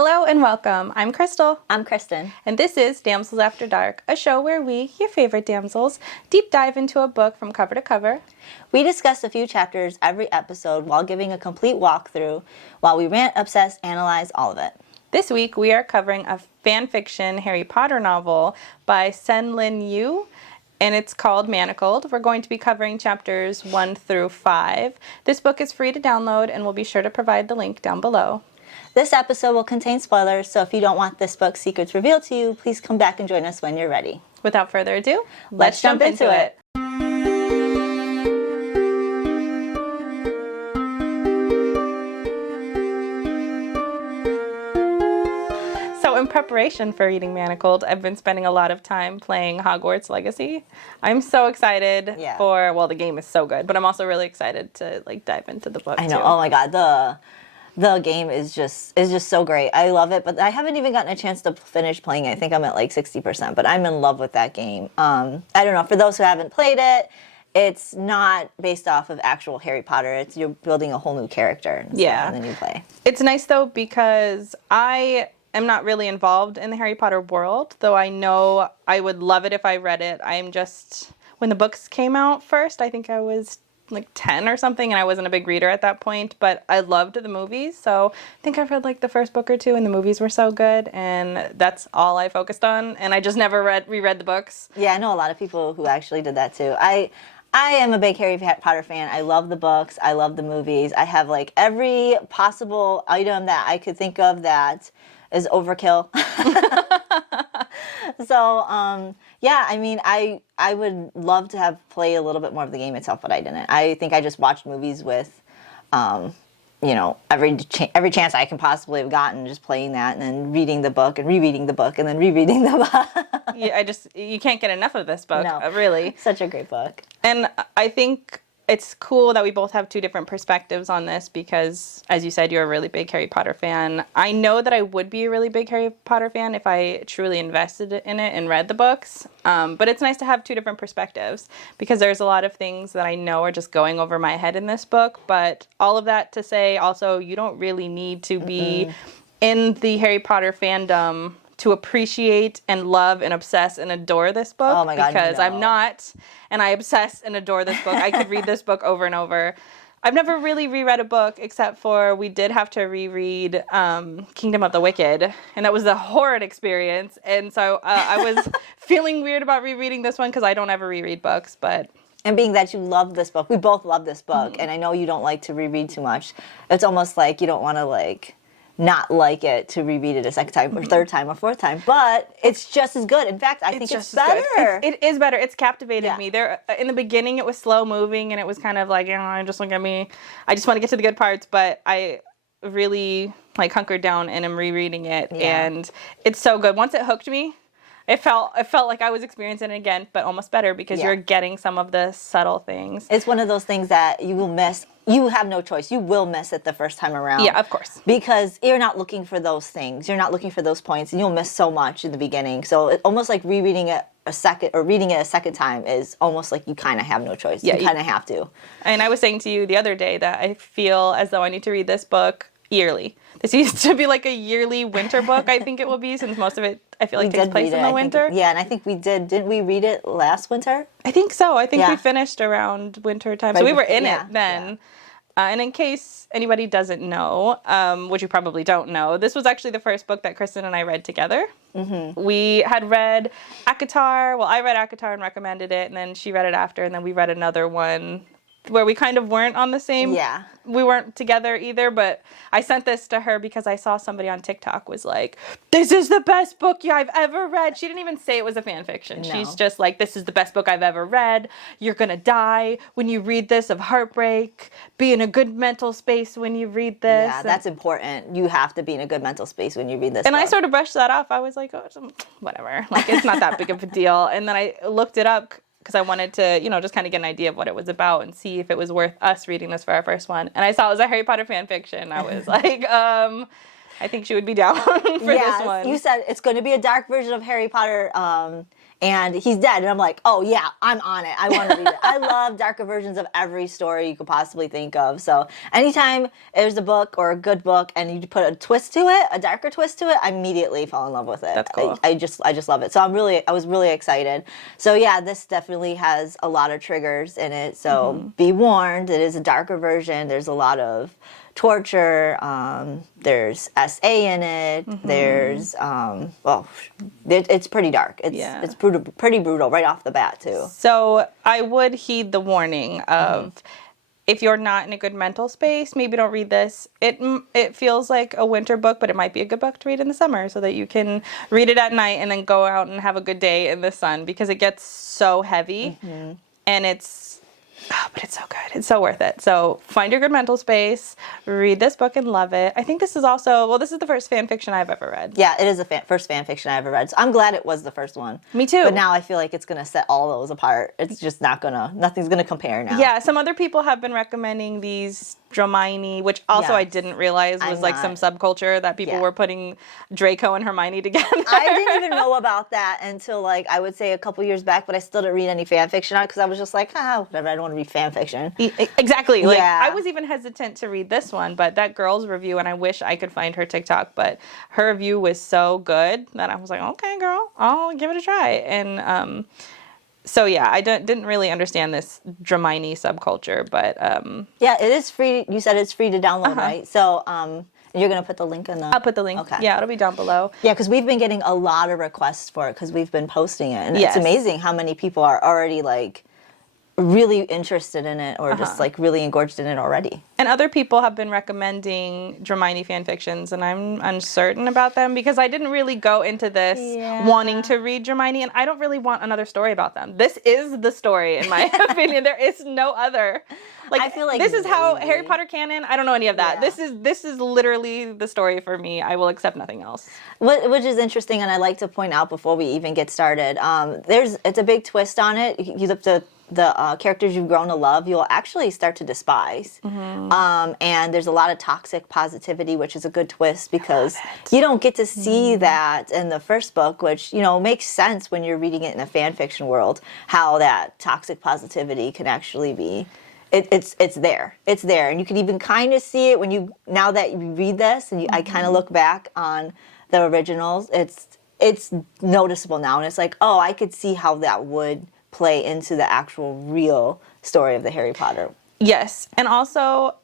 Hello and welcome. I'm Crystal. I'm Kristen. And this is Damsels After Dark, a show where we, your favorite damsels, deep dive into a book from cover to cover. We discuss a few chapters every episode while giving a complete walkthrough, while we rant, obsess, analyze all of it. This week we are covering a fanfiction Harry Potter novel by Sen-Lin Yu, and it's called Manacled. We're going to be covering chapters 1 through 5. This book is free to download, and we'll be sure to provide the link down below. This episode will contain spoilers, so if you don't want this book's secrets revealed to you, please come back and join us when you're ready. Without further ado, let's jump into it. So in preparation for reading Manacled, I've been spending a lot of time playing Hogwarts Legacy. I'm so excited for, well, the game is so good, but I'm also really excited to dive into the book. I know. Too. Oh my God, the game is just so great. I love it, but I haven't even gotten a chance to finish playing it. I think I'm at like 60%, but I'm in love with that game. I don't know, for those who haven't played it, it's not based off of actual Harry Potter. It's you're building a whole new character and then you play. It's nice though because I am not really involved in the Harry Potter world, though I know I would love it if I read it. I'm just, when the books came out first, I think I was like 10 or something, and I wasn't a big reader at that point, but I loved the movies, so I think I've read like the first book or two, and the movies were so good, and that's all I focused on, and I just never reread the books. Yeah, I know a lot of people who actually did that too. I am a big Harry Potter fan. I love the books. I love the movies. I have like every possible item that I could think of that is overkill. So, yeah, I mean, I would love to have played a little bit more of the game itself, but I didn't. I think I just watched movies with, you know, every chance I can possibly have gotten, just playing that and then reading the book and rereading the book and then rereading the book. Yeah, you can't get enough of this book, no. Really. Such a great book. And I think it's cool that we both have two different perspectives on this because, as you said, you're a really big Harry Potter fan. I know that I would be a really big Harry Potter fan if I truly invested in it and read the books. But it's nice to have two different perspectives because there's a lot of things that I know are just going over my head in this book. But all of that to say, also, you don't really need to be in the Harry Potter fandom to appreciate and love and obsess and adore this book. Oh my God, because no. I'm not, and I obsess and adore this book. I could read this book over and over. I've never really reread a book except for we did have to reread Kingdom of the Wicked, and that was a horrid experience. And so I was feeling weird about rereading this one because I don't ever reread books, but... And being that you love this book, we both love this book, and I know you don't like to reread too much. It's almost like you don't want to like... not like it to reread it a second time or third time or fourth time, but it's just as good. In fact, I think it's better. It is better. It's captivated me. There, in the beginning, it was slow moving, and it was kind of like, just look at me. I just want to get to the good parts, but I really like hunkered down and am rereading it, and it's so good. Once it hooked me, it felt like I was experiencing it again, but almost better because you're getting some of the subtle things. It's one of those things that you will miss. You have no choice. You will miss it the first time around. Yeah, of course. Because you're not looking for those things. You're not looking for those points, and you'll miss so much in the beginning. So it's almost like rereading it reading it a second time is almost like you kind of have no choice. Yeah, you kind of have to. And I was saying to you the other day that I feel as though I need to read this book yearly. This used to be like a yearly winter book, I think it will be, since most of it, I feel like, takes place in the winter. And I think we did. Didn't we read it last winter? I think so. I think we finished around winter time. So we were in it then. Yeah. And in case anybody doesn't know, which you probably don't know, this was actually the first book that Kristen and I read together. Mm-hmm. We had read ACOTAR. Well, I read ACOTAR and recommended it, and then she read it after, and then we read another one where we kind of weren't on the same... Yeah. We weren't together either, but I sent this to her because I saw somebody on TikTok was like, this is the best book I've ever read. She didn't even say it was a fan fiction. No. She's just like, this is the best book I've ever read. You're going to die when you read this of heartbreak. Be in a good mental space when you read this. Yeah, that's important. You have to be in a good mental space when you read this book. I sort of brushed that off. I was like, oh, whatever. Like, it's not that big of a deal. And then I looked it up because I wanted to, just kind of get an idea of what it was about and see if it was worth us reading this for our first one. And I saw it was a Harry Potter fan fiction. I was like, I think she would be down for this one. You said it's going to be a dark version of Harry Potter. and he's dead. And I'm like, oh yeah, I'm on it. I want to read it. I love darker versions of every story you could possibly think of. So anytime there's a book or a good book and you put a twist to it, a darker twist to it, I immediately fall in love with it. That's cool. I just love it. So I was really excited. So yeah, this definitely has a lot of triggers in it. So be warned, it is a darker version. There's a lot of torture, there's SA in it, there's, it's pretty dark. It's brutal, pretty brutal right off the bat, too. So I would heed the warning of if you're not in a good mental space, maybe don't read this. It feels like a winter book, but it might be a good book to read in the summer so that you can read it at night and then go out and have a good day in the sun, because it gets so heavy and but it's so good. It's so worth it. So find your good mental space, read this book and love it. I think this is also, this is the first fan fiction I've ever read. Yeah, it is the first fan fiction I ever read. So I'm glad it was the first one. Me too. But now I feel like it's going to set all those apart. It's just nothing's going to compare now. Yeah, some other people have been recommending these Hermione, which also I didn't realize was some subculture that people were putting Draco and Hermione together. I didn't even know about that until I would say a couple years back, but I still didn't read any fan fiction on it because I was just like, whatever, I don't want to read fan fiction. Exactly. I was even hesitant to read this one, but that girl's review, and I wish I could find her TikTok, but her review was so good that I was like, okay, girl, I'll give it a try. And so yeah, I didn't really understand this Hermione subculture, but yeah, it is free. You said it's free to download, right? So you're gonna put the link in the. I'll put the link. Okay. Yeah, it'll be down below. Yeah, because we've been getting a lot of requests for it because we've been posting it, and it's amazing how many people are already really interested in it or just really engorged in it already. And other people have been recommending Hermione fan fictions, and I'm uncertain about them because I didn't really go into this wanting to read Hermione, and I don't really want another story about them. This is the story, in my opinion. There is no other. I feel like this is how Harry Potter canon. I don't know any of that. Yeah. This is literally the story for me. I will accept nothing else. Which is interesting, and I like to point out before we even get started. It's a big twist on it. The characters you've grown to love, you'll actually start to despise. And there's a lot of toxic positivity, which is a good twist because you don't get to see that in the first book, which, makes sense when you're reading it in a fan fiction world, how that toxic positivity can actually be. It's there. It's there. And you can even kind of see it now that you read this and I kind of look back on the originals. It's noticeable now. And it's like, oh, I could see how that would play into the actual real story of the Harry Potter. Yes. And also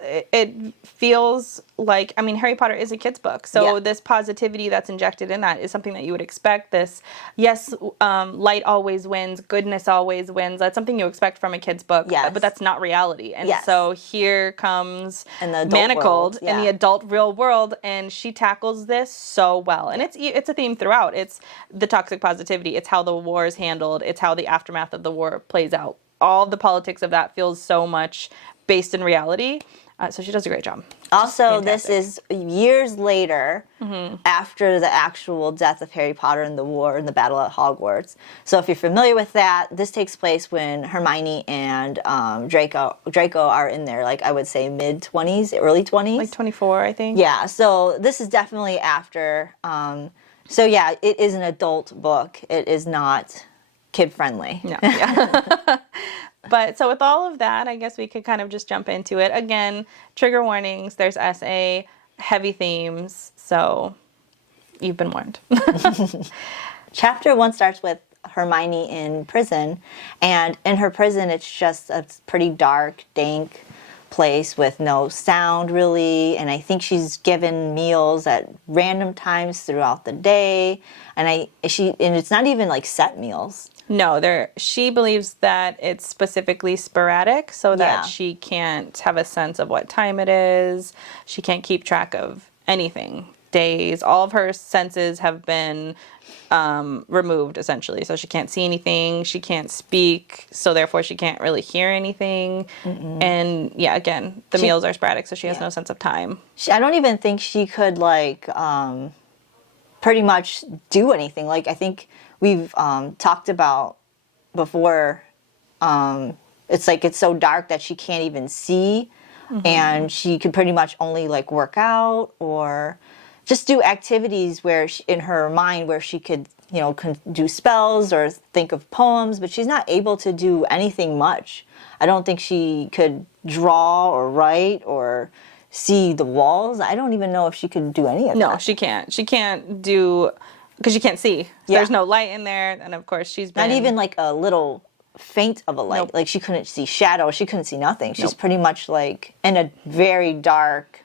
it feels like, Harry Potter is a kid's book. So this positivity that's injected in that is something that you would expect. This, light always wins, goodness always wins. That's something you expect from a kid's book, but that's not reality. And so here comes Manacled in the adult real world, and she tackles this so well. And it's a theme throughout. It's the toxic positivity. It's how the war is handled. It's how the aftermath of the war plays out. All the politics of that feels so much based in reality. So she does a great job. Also, this is years later after the actual death of Harry Potter and the war and the battle at Hogwarts. So if you're familiar with that, this takes place when Hermione and Draco are in their, I would say, mid-20s, early 20s. Like 24, I think. Yeah, so this is definitely after. It is an adult book. It is not kid-friendly. No, yeah. But so with all of that, I guess we could kind of just jump into it. Again, trigger warnings, there's SA, heavy themes, so you've been warned. Chapter 1 starts with Hermione in prison, and in her prison it's just a pretty dark, dank place with no sound really, and I think she's given meals at random times throughout the day, and it's not even set meals. No, she believes that it's specifically sporadic so that she can't have a sense of what time it is. She can't keep track of anything. Days, all of her senses have been removed essentially. So she can't see anything, she can't speak, so therefore she can't really hear anything. And again, the meals are sporadic, so she has no sense of time. I don't even think she could pretty much do anything. I think we've talked about before, it's so dark that she can't even see, and she could pretty much only work out or just do activities where in her mind where she could, you know, do spells or think of poems, but she's not able to do anything much. I don't think she could draw or write or see the walls. I don't even know if she could do any of that. No, she can't. She can't do, because she can't see. Yeah. There's no light in there, and of course she's been... Not even like a little faint of a light. Nope. Like she couldn't see shadow. She couldn't see nothing. She's Nope. pretty much like in a very dark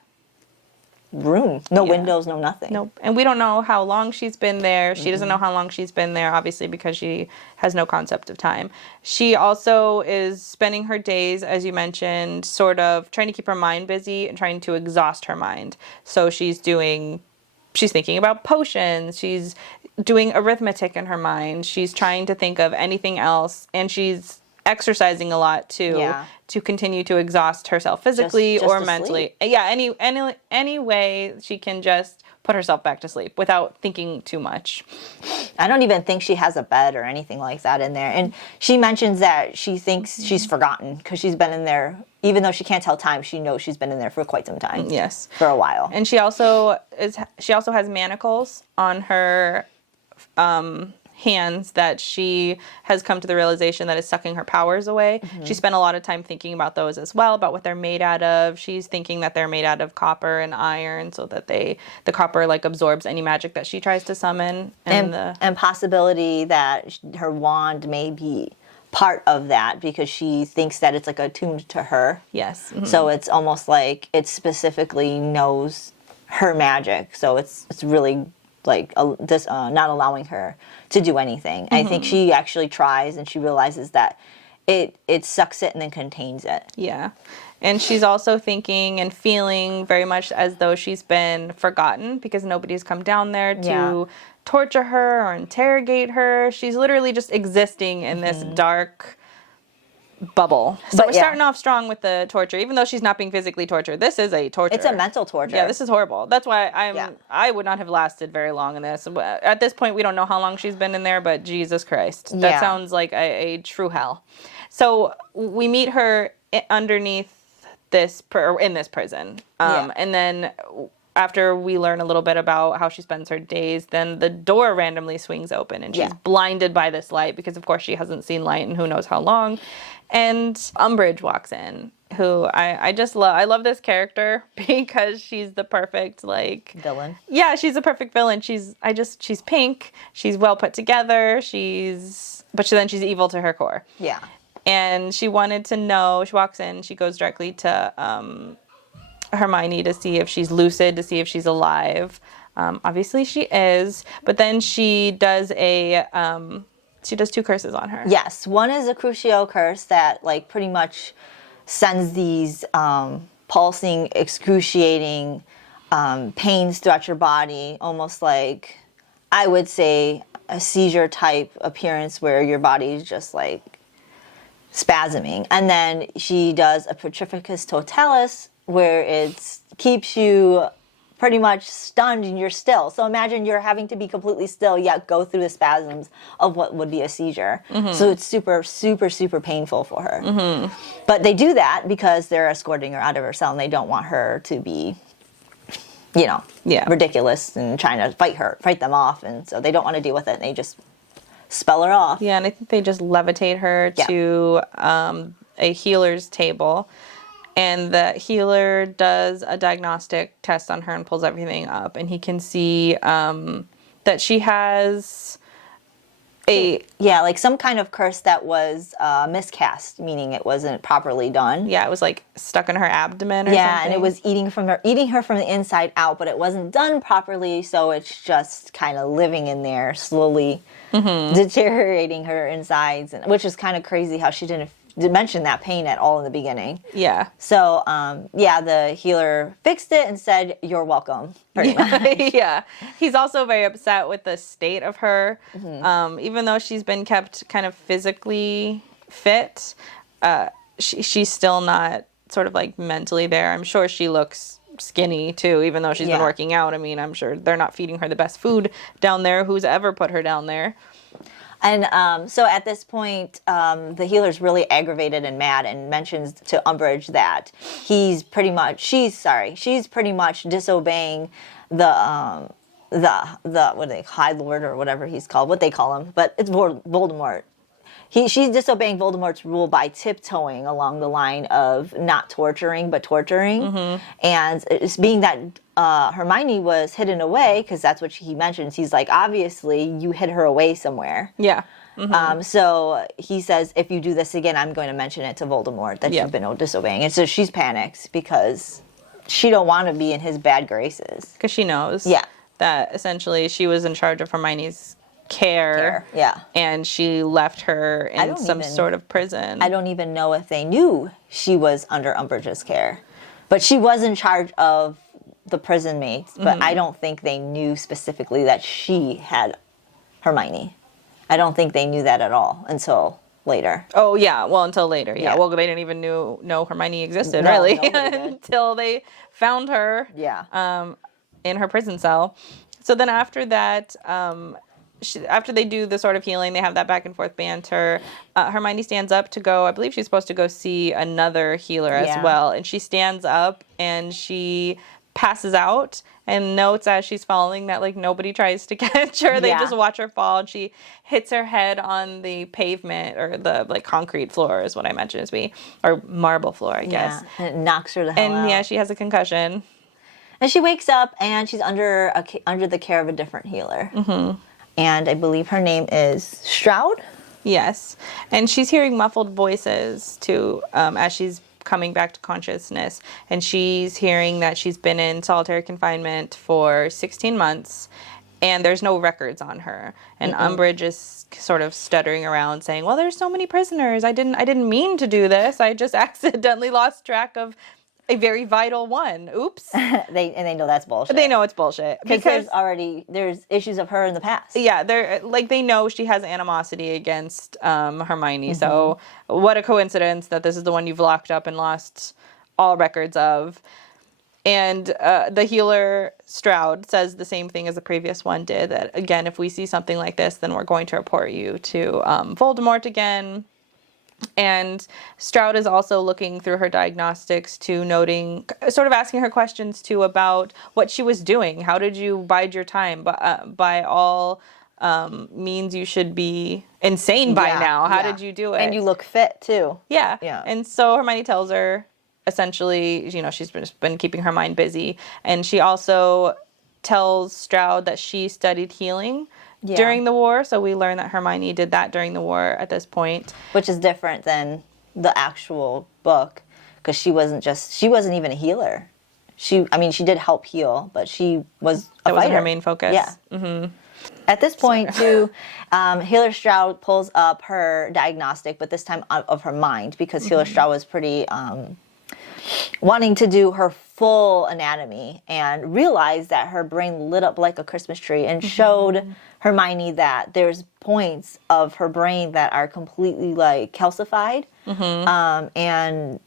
room. No Yeah. windows, no nothing. Nope. And we don't know how long she's been there. She doesn't know how long she's been there, obviously, because she has no concept of time. She also is spending her days, as you mentioned, sort of trying to keep her mind busy and trying to exhaust her mind. So she's thinking about potions. She's doing arithmetic in her mind. She's trying to think of anything else. And she's exercising a lot too, Yeah. to continue to exhaust herself physically Just or to mentally. sleep. Yeah, any way she can just put herself back to sleep without thinking too much. I don't even think she has a bed or anything like that in there. And she mentions that she thinks she's forgotten because she's been in there, even though she can't tell time, she knows she's been in there for quite some time. Yes. For a while. And she also has manacles on her hands that she has come to the realization that is sucking her powers away. She spent a lot of time thinking about those as well, about what they're made out of. She's thinking that they're made out of copper and iron, so that the copper like absorbs any magic that she tries to summon. And possibility that her wand may be part of that because she thinks that it's like attuned to her. Yes. Mhm. So it's almost like it specifically knows her magic. So it's really like not allowing her to do anything. I think she actually tries and she realizes that it sucks it and then contains it. Yeah. And she's also thinking and feeling very much as though she's been forgotten because nobody's come down there to torture her or interrogate her. She's literally just existing in this dark bubble. So But we're yeah. starting off strong with the torture, even though she's not being physically tortured. This is a torture. It's a mental torture. Yeah, this is horrible. That's why Yeah. I would not have lasted very long in this. At this point, we don't know how long she's been in there, but Jesus Christ. That Yeah. sounds like a true hell. So we meet her underneath in this prison. And then after we learn a little bit about how she spends her days, then the door randomly swings open and she's blinded by this light because, of course, she hasn't seen light in who knows how long. And Umbridge walks in, who I just love. I love this character because she's the perfect, like... Villain. Yeah, she's a perfect villain. She's pink. She's well put together. But then she's evil to her core. Yeah. And she wanted to know, she walks in, she goes directly to Hermione to see if she's lucid, to see if she's alive. Obviously she is, but then she does she does 2 curses on her. Yes, one is a Crucio curse that like pretty much sends these pulsing, excruciating pains throughout your body, almost like, I would say, a seizure type appearance where your body is just like spasming. And then she does a Petrificus Totalis where it keeps you pretty much stunned and you're still. So imagine you're having to be completely still yet go through the spasms of what would be a seizure. So it's super, super, super painful for her. But they do that because they're escorting her out of her cell and they don't want her to be, ridiculous and trying to fight them off. And so they don't want to deal with it and they just spell her off. Yeah, and I think they just levitate her to a healer's table. And the healer does a diagnostic test on her and pulls everything up. And he can see that she has like some kind of curse that was miscast, meaning it wasn't properly done. Yeah, it was like stuck in her abdomen or something. Yeah, and it was eating her from the inside out, but it wasn't done properly, so it's just kind of living in there, slowly deteriorating her insides, which is kind of crazy how she didn't mention that pain at all in the beginning. Yeah. So, the healer fixed it and said, "You're welcome," pretty much. Yeah. He's also very upset with the state of her. Even though she's been kept kind of physically fit, she's still not sort of like mentally there. I'm sure she looks skinny too, even though she's been working out. I mean, I'm sure they're not feeding her the best food down there. Who's ever put her down there? And so at this point, the healer's really aggravated and mad and mentions to Umbridge that she's pretty much disobeying the what they High Lord or whatever he's called, what they call him, but it's Voldemort. She's disobeying Voldemort's rule by tiptoeing along the line of not torturing, but torturing. And it's being that Hermione was hidden away, because that's what he mentions. He's like, obviously, you hid her away somewhere. Yeah. So he says, if you do this again, I'm going to mention it to Voldemort that you've been disobeying. And so she's panicked because she don't want to be in his bad graces. Because she knows that essentially she was in charge of Hermione's care. Yeah. And she left her in some sort of prison. I don't even know if they knew she was under Umbridge's care. But she was in charge of the prison mates. But I don't think they knew specifically that she had Hermione. I don't think they knew that at all until later. Oh, yeah. Well, until later. Yeah. Well, they didn't even know Hermione existed, really, until they found her in her prison cell. So then after that... after they do the sort of healing, they have that back and forth banter. Hermione stands up to go. I believe she's supposed to go see another healer as well. And she stands up and she passes out and notes as she's falling that like nobody tries to catch her. They just watch her fall, and she hits her head on the pavement, or the like concrete floor is what I mentioned as or marble floor, I guess. And it knocks her the hell out. And she has a concussion. And she wakes up and she's under the care of a different healer. And I believe her name is Stroud? Yes. And she's hearing muffled voices, too, as she's coming back to consciousness. And she's hearing that she's been in solitary confinement for 16 months, and there's no records on her. And Umbridge is sort of stuttering around saying, well, there's so many prisoners. I didn't mean to do this. I just accidentally lost track of a very vital one. Oops. They know that's bullshit. They know it's bullshit. Because there's issues of her in the past. Yeah, they know she has animosity against Hermione. So what a coincidence that this is the one you've locked up and lost all records of. And the healer, Stroud, says the same thing as the previous one did. That, again, if we see something like this, then we're going to report you to Voldemort again. And Stroud is also looking through her diagnostics to noting, sort of asking her questions too about what she was doing. How did you bide your time? By all means, you should be insane by now. How did you do it? And you look fit too. Yeah. And so Hermione tells her, essentially, she's been keeping her mind busy. And she also tells Stroud that she studied healing during the war, so we learn that Hermione did that during the war at this point. Which is different than the actual book, because she wasn't even a healer. She did help heal, but she was a That fighter. wasn't her main focus. Yeah. At this point, too, Healer Stroud pulls up her diagnostic, but this time of her mind, because Healer Stroud was pretty wanting to do her full anatomy, and realized that her brain lit up like a Christmas tree, and showed Hermione that there's points of her brain that are completely like calcified, and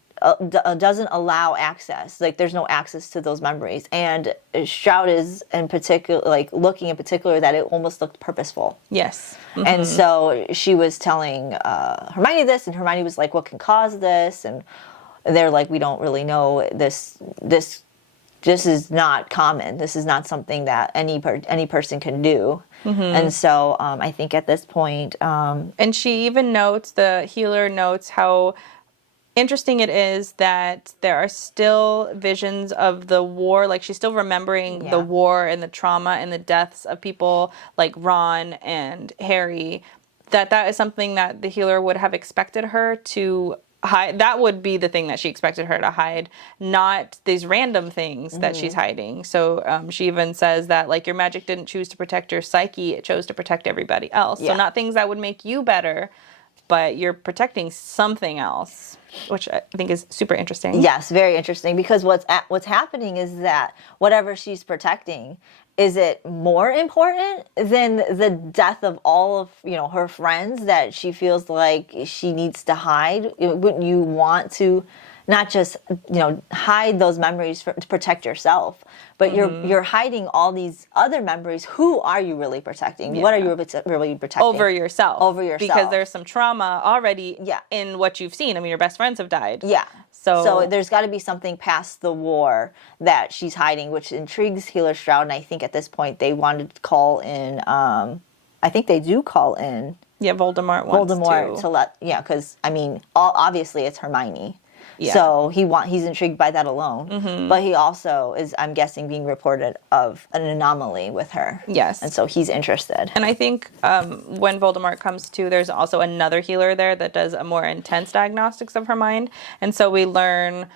doesn't allow access. Like there's no access to those memories. And Stroud is in particular, like looking in particular, that it almost looked purposeful. Yes. And so she was telling Hermione this, and Hermione was like, what can cause this? And they're like, we don't really know. This is not common. This is not something that any person can do. And so I think at this point... and she even the healer notes how interesting it is that there are still visions of the war. Like she's still remembering the war and the trauma and the deaths of people like Ron and Harry. That is something that the healer would have expected her to hide. That would be the thing that she expected her to hide, not these random things that she's hiding. So she even says that like your magic didn't choose to protect your psyche, it chose to protect everybody else. So not things that would make you better, but you're protecting something else, which I think is super interesting. Yes, very interesting, because what's happening is that whatever she's protecting, is it more important than the death of all of her friends that she feels like she needs to hide? Wouldn't you want to not just, hide those memories to protect yourself, but you're hiding all these other memories. Who are you really protecting? What are you really protecting? Over yourself. Over yourself. Because there's some trauma already Yeah. in what you've seen. I mean, your best friends have died. Yeah. So there's got to be something past the war that she's hiding, which intrigues Healer Stroud. And I think at this point they wanted to call in, I think they do call in. Yeah, Voldemort wants to let, because, I mean, obviously it's Hermione. Yeah. So he's intrigued by that alone. But he also is, I'm guessing, being reported of an anomaly with her. Yes. And so he's interested. And I think when Voldemort comes to, there's also another healer there that does a more intense diagnostics of her mind. And so we learn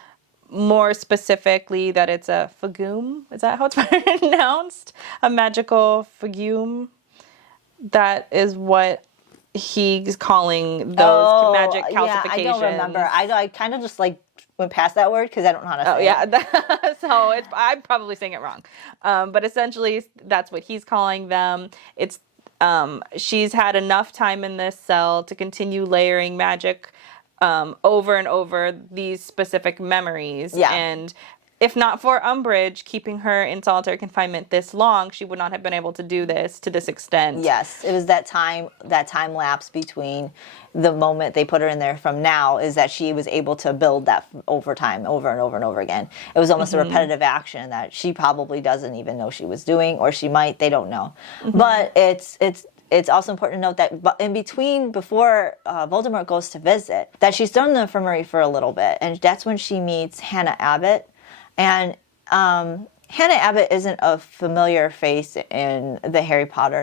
more specifically that it's a fagume. Is that how it's pronounced? A magical fagume. That is what he's calling those magic calcifications. I don't remember. I kind of just went past that word because I don't know how to say it. So I'm probably saying it wrong. But essentially, that's what he's calling them. It's she's had enough time in this cell to continue layering magic over and over these specific memories. Yeah. And if not for Umbridge keeping her in solitary confinement this long, she would not have been able to do this to this extent. Yes, it was that time lapse between the moment they put her in there from now is that she was able to build that over time, over and over and over again. It was almost a repetitive action that she probably doesn't even know she was doing, or she might, they don't know. But it's also important to note that in between, before Voldemort goes to visit, that she's done the infirmary for a little bit, and that's when she meets Hannah Abbott. And Hannah Abbott isn't a familiar face in the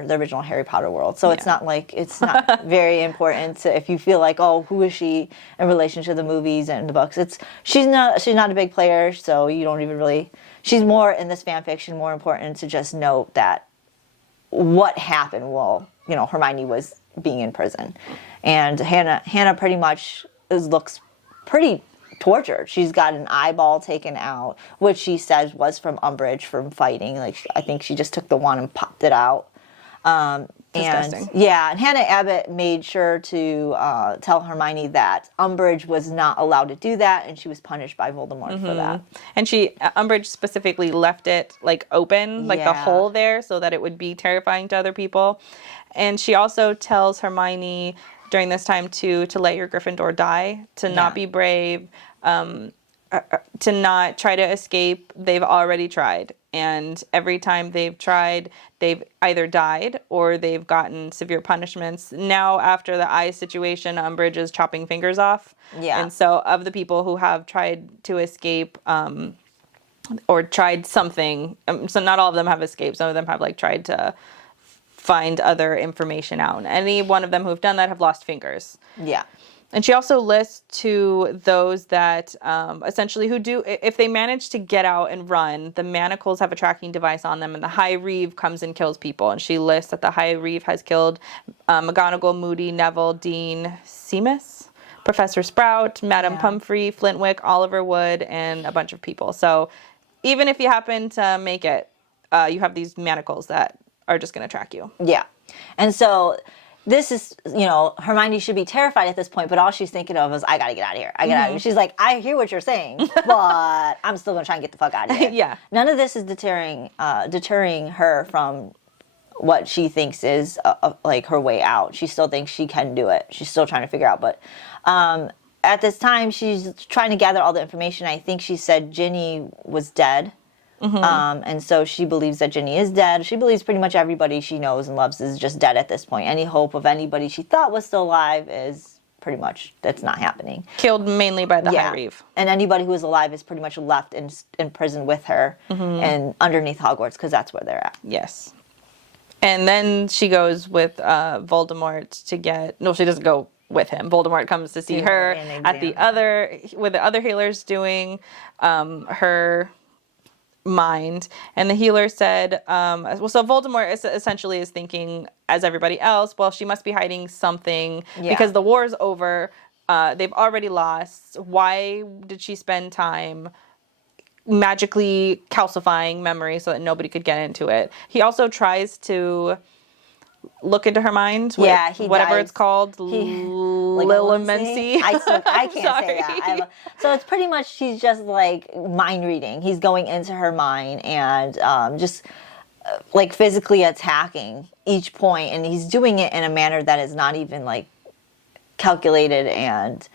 original Harry Potter world. So it's not very important to, if you feel like, oh, who is she in relation to the movies and the books? She's not a big player, so you don't even really. She's more in this fan fiction, more important to just note that what happened while Hermione was being in prison, and Hannah pretty much looks pretty tortured. She's got an eyeball taken out, which she says was from Umbridge from fighting. I think she just took the wand and popped it out. Disgusting. And Hannah Abbott made sure to tell Hermione that Umbridge was not allowed to do that, and she was punished by Voldemort for that. And Umbridge specifically left it open, the hole there, so that it would be terrifying to other people. And she also tells Hermione during this time to let your Gryffindor die, to not be brave, to not try to escape. They've already tried. And every time they've tried, they've either died or they've gotten severe punishments. Now, after the eye situation, Umbridge is chopping fingers off. Yeah. And so of the people who have tried to escape or tried something, so not all of them have escaped. Some of them have tried to find other information out. And any one of them who've done that have lost fingers. Yeah. And she also lists to those that essentially who do, if they manage to get out and run, the Manacles have a tracking device on them, and the High Reeve comes and kills people. And she lists that the High Reeve has killed McGonagall, Moody, Neville, Dean, Seamus, Professor Sprout, Madame Pumphrey, Flintwick, Oliver Wood, and a bunch of people. So even if you happen to make it, you have these Manacles that are just going to track you. Yeah. And so this is, Hermione should be terrified at this point, but all she's thinking of is, I got to get out of here. I got out of here. She's like, I hear what you're saying, but I'm still going to try and get the fuck out of here. Yeah. None of this is deterring her from what she thinks is her way out. She still thinks she can do it. She's still trying to figure out. But at this time, she's trying to gather all the information. I think she said Ginny was dead. And so she believes that Ginny is dead. She believes pretty much everybody she knows and loves is just dead at this point. Any hope of anybody she thought was still alive is pretty much, that's not happening. Killed mainly by the High Reeve. And anybody who is alive is pretty much left in prison with her and underneath Hogwarts, because that's where they're at. Yes. And then she goes with Voldemort to get, no, she doesn't go with him. Voldemort comes to see her at the other healers doing her mind, and the healer said, so Voldemort essentially is thinking, as everybody else, well, she must be hiding something because the war's over. They've already lost. Why did she spend time magically calcifying memory so that nobody could get into it? He also tries to look into her mind with Yeah, he whatever dives- it's called, Lilimency. I can't say Sorry. that. So it's pretty much she's just like mind reading. He's going into her mind and just like physically attacking each point, and he's doing it in a manner that is not even like calculated and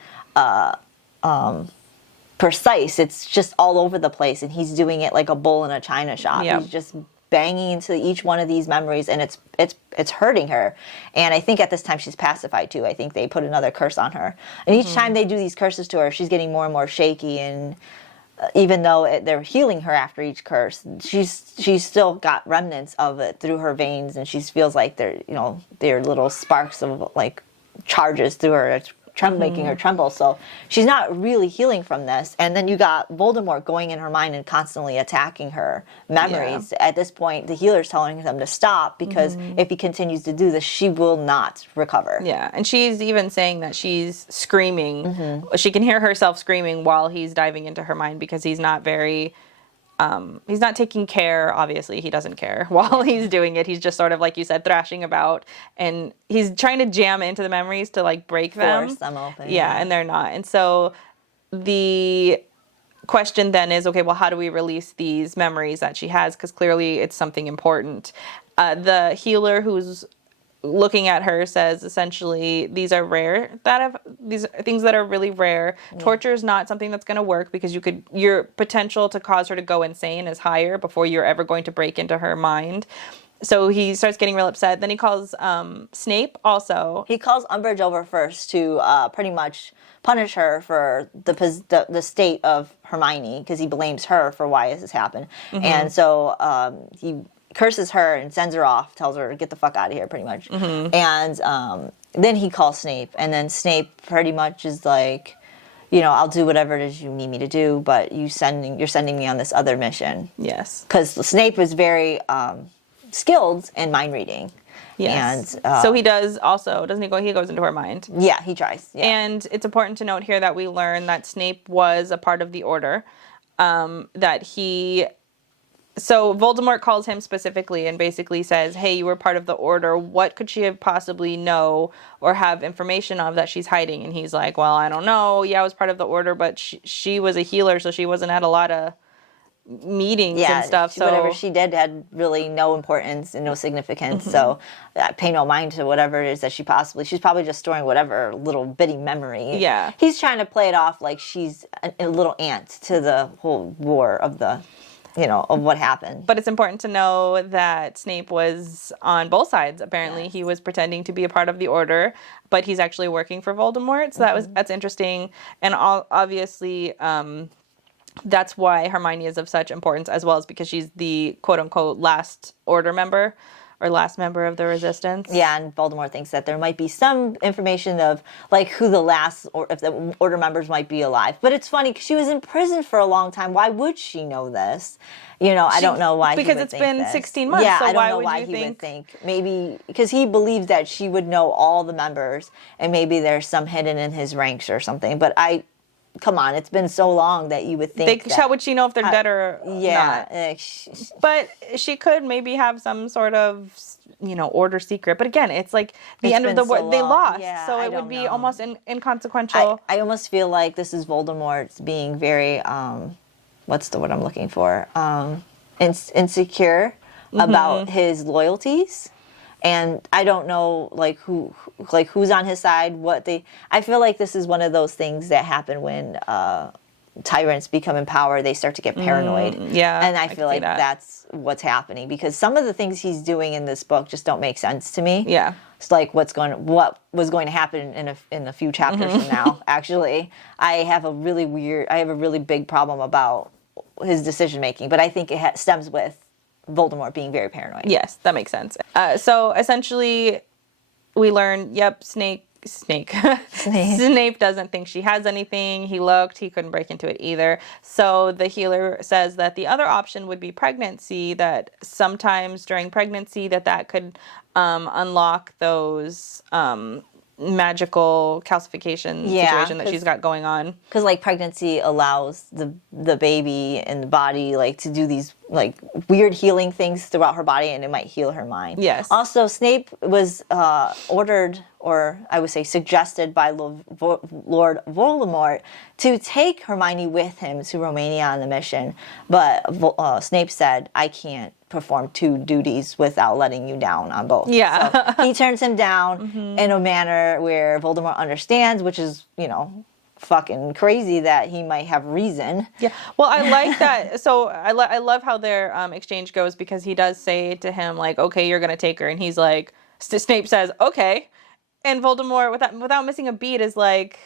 precise. It's just all over the place, and he's doing it like a bull in a china shop. Yep. He's just banging into each one of these memories, and it's hurting her. And I think at this time she's pacified too. I think they put another curse on her, and each time they do these curses to her, she's getting more and more shaky. And even though they're healing her after each curse, she's still got remnants of it through her veins, and she feels like they're little sparks of like charges through her, making her tremble. So she's not really healing from this. And then you got Voldemort going in her mind and constantly attacking her memories. At this point, the healer's telling them to stop because if he continues to do this, she will not recover. Yeah, and she's even saying that she's screaming. She can hear herself screaming while he's diving into her mind because he's not very... he's not taking care. Obviously, he doesn't care while he's doing it. He's just sort of, like you said, thrashing about, and he's trying to jam into the memories to like break them. Force them open. Yeah, and they're not. And so the question then is, okay, well, how do we release these memories that she has? Because clearly it's something important. The healer who's looking at her says essentially these are rare these are things that are really rare. Torture is not something that's going to work because your potential to cause her to go insane is higher before you're ever going to break into her mind. So he starts getting real upset. Then he calls Snape also. He calls Umbridge over first to pretty much punish her for the state of Hermione because he blames her for why this has happened. And so he curses her and sends her off, tells her to get the fuck out of here, pretty much. And then he calls Snape, and then Snape pretty much is like, I'll do whatever it is you need me to do, but you're sending me on this other mission. Yes. Because Snape is very skilled in mind reading. Yes. And so he does also, doesn't he go? He goes into her mind. Yeah, he tries. Yeah. And it's important to note here that we learn that Snape was a part of the Order. So Voldemort calls him specifically and basically says, hey, you were part of the Order. What could she have possibly know or have information of that she's hiding? And he's like, well, I don't know. Yeah, I was part of the Order, but she was a healer, so she wasn't at a lot of meetings and stuff. So whatever she did had really no importance and no significance. So I pay no mind to whatever it is that she's probably just storing whatever little bitty memory. Yeah. He's trying to play it off like she's a little ant to the whole war of of what happened. But it's important to know that Snape was on both sides. Apparently, he was pretending to be a part of the Order, but he's actually working for Voldemort. So that's interesting. And obviously, that's why Hermione is of such importance, as well as because she's the quote unquote last Order member. Or last member of the Resistance. Yeah, and Voldemort thinks that there might be some information of like who the last, or if the Order members might be alive. But it's funny because she was in prison for a long time. Why would she know this? I don't know why. Because it's been 16 months. Yeah, so I don't why know would why you he would think. Maybe because he believes that she would know all the members, and maybe there's some hidden in his ranks or something. But come on, it's been so long that you would think. How would she know if they're dead or not? But she could maybe have some sort of, Order secret. But again, it's like the end of the war. They lost, so it would be almost inconsequential. I almost feel like this is Voldemort being very, what's the word I'm looking for? Insecure about his loyalties. And I don't know, who's on his side, I feel like this is one of those things that happen when tyrants become in power. They start to get paranoid. And I feel like that's what's happening, because some of the things he's doing in this book just don't make sense to me. Yeah. It's like what was going to happen in a few chapters from now. Actually, I have a really big problem about his decision making, but I think it stems with Voldemort being very paranoid. Yes, that makes sense. So essentially, we learn, Snape doesn't think she has anything. He couldn't break into it either. So the healer says that the other option would be pregnancy, that sometimes during pregnancy that could unlock those magical calcification situation that she's got going on. Because pregnancy allows the baby and the body to do these like weird healing things throughout her body, and it might heal her mind. Yes. Also, Snape was ordered, or I would say suggested by Lord Voldemort to take Hermione with him to Romania on the mission, but Snape said, "I can't perform 2 duties without letting you down on both." Yeah. So he turns him down in a manner where Voldemort understands, which is, fucking crazy that he might have reason. Yeah. Well, I like that. So I love how their exchange goes, because he does say to him, like, okay, you're going to take her. And he's like, Snape says, okay. And Voldemort, without missing a beat, is like,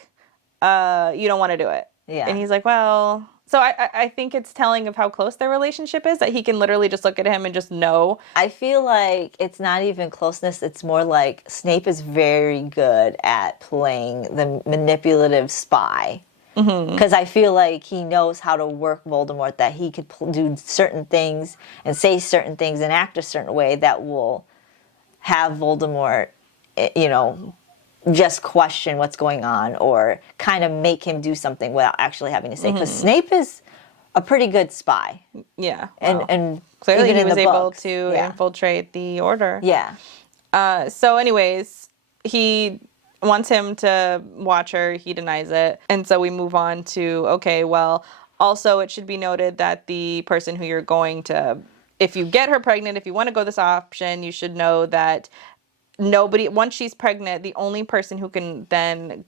you don't want to do it. Yeah. And he's like, well... So I think it's telling of how close their relationship is, that he can literally just look at him and just know. I feel like it's not even closeness. It's more like Snape is very good at playing the manipulative spy. Because I feel like he knows how to work Voldemort, that he could do certain things and say certain things and act a certain way that will have Voldemort, just question what's going on, or kind of make him do something without actually having to say. Because Snape is a pretty good spy. Yeah. And clearly even he in was the able books. to infiltrate the Order. Yeah. So anyways, he wants him to watch her. He denies it. And so we move on to, okay, well, also it should be noted that the person who you're going to, if you get her pregnant, if you want to go this option, you should know that once she's pregnant, the only person who can then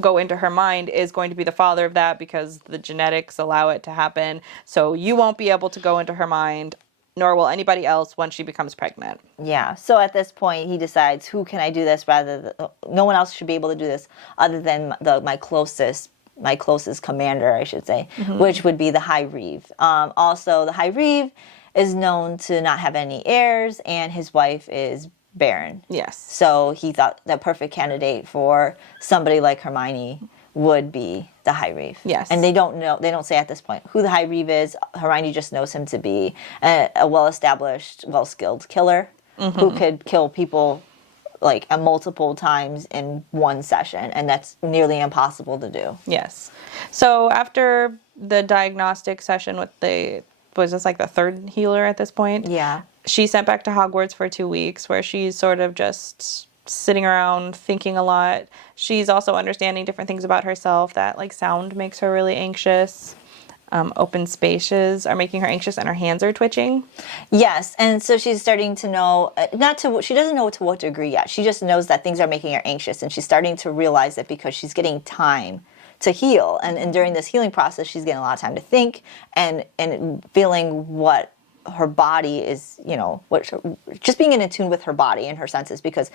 go into her mind is going to be the father of that, because the genetics allow it to happen. So you won't be able to go into her mind, nor will anybody else once she becomes pregnant. Yeah. So at this point, he decides, who can I do this no one else should be able to do this other than my closest commander, I should say, which would be the High Reeve. Also, the High Reeve is known to not have any heirs, and his wife is barren. Yes. So he thought the perfect candidate for somebody like Hermione would be the High Reeve. Yes. And they don't say at this point who the High Reeve is. Hermione just knows him to be a well-established, well-skilled killer who could kill people like multiple times in one session, and that's nearly impossible to do. Yes. So after the diagnostic session with was this like the 3rd healer at this point? Yeah. She's sent back to Hogwarts for 2 weeks, where she's sort of just sitting around thinking a lot. She's also understanding different things about herself, that like down makes her really anxious. Open spaces are making her anxious, and her hands are twitching. Yes, and so she's starting to know, she doesn't know to what degree yet. She just knows that things are making her anxious, and she's starting to realize it because she's getting time to heal. And during this healing process, she's getting a lot of time to think and feeling what her body is, just being in tune with her body and her senses, because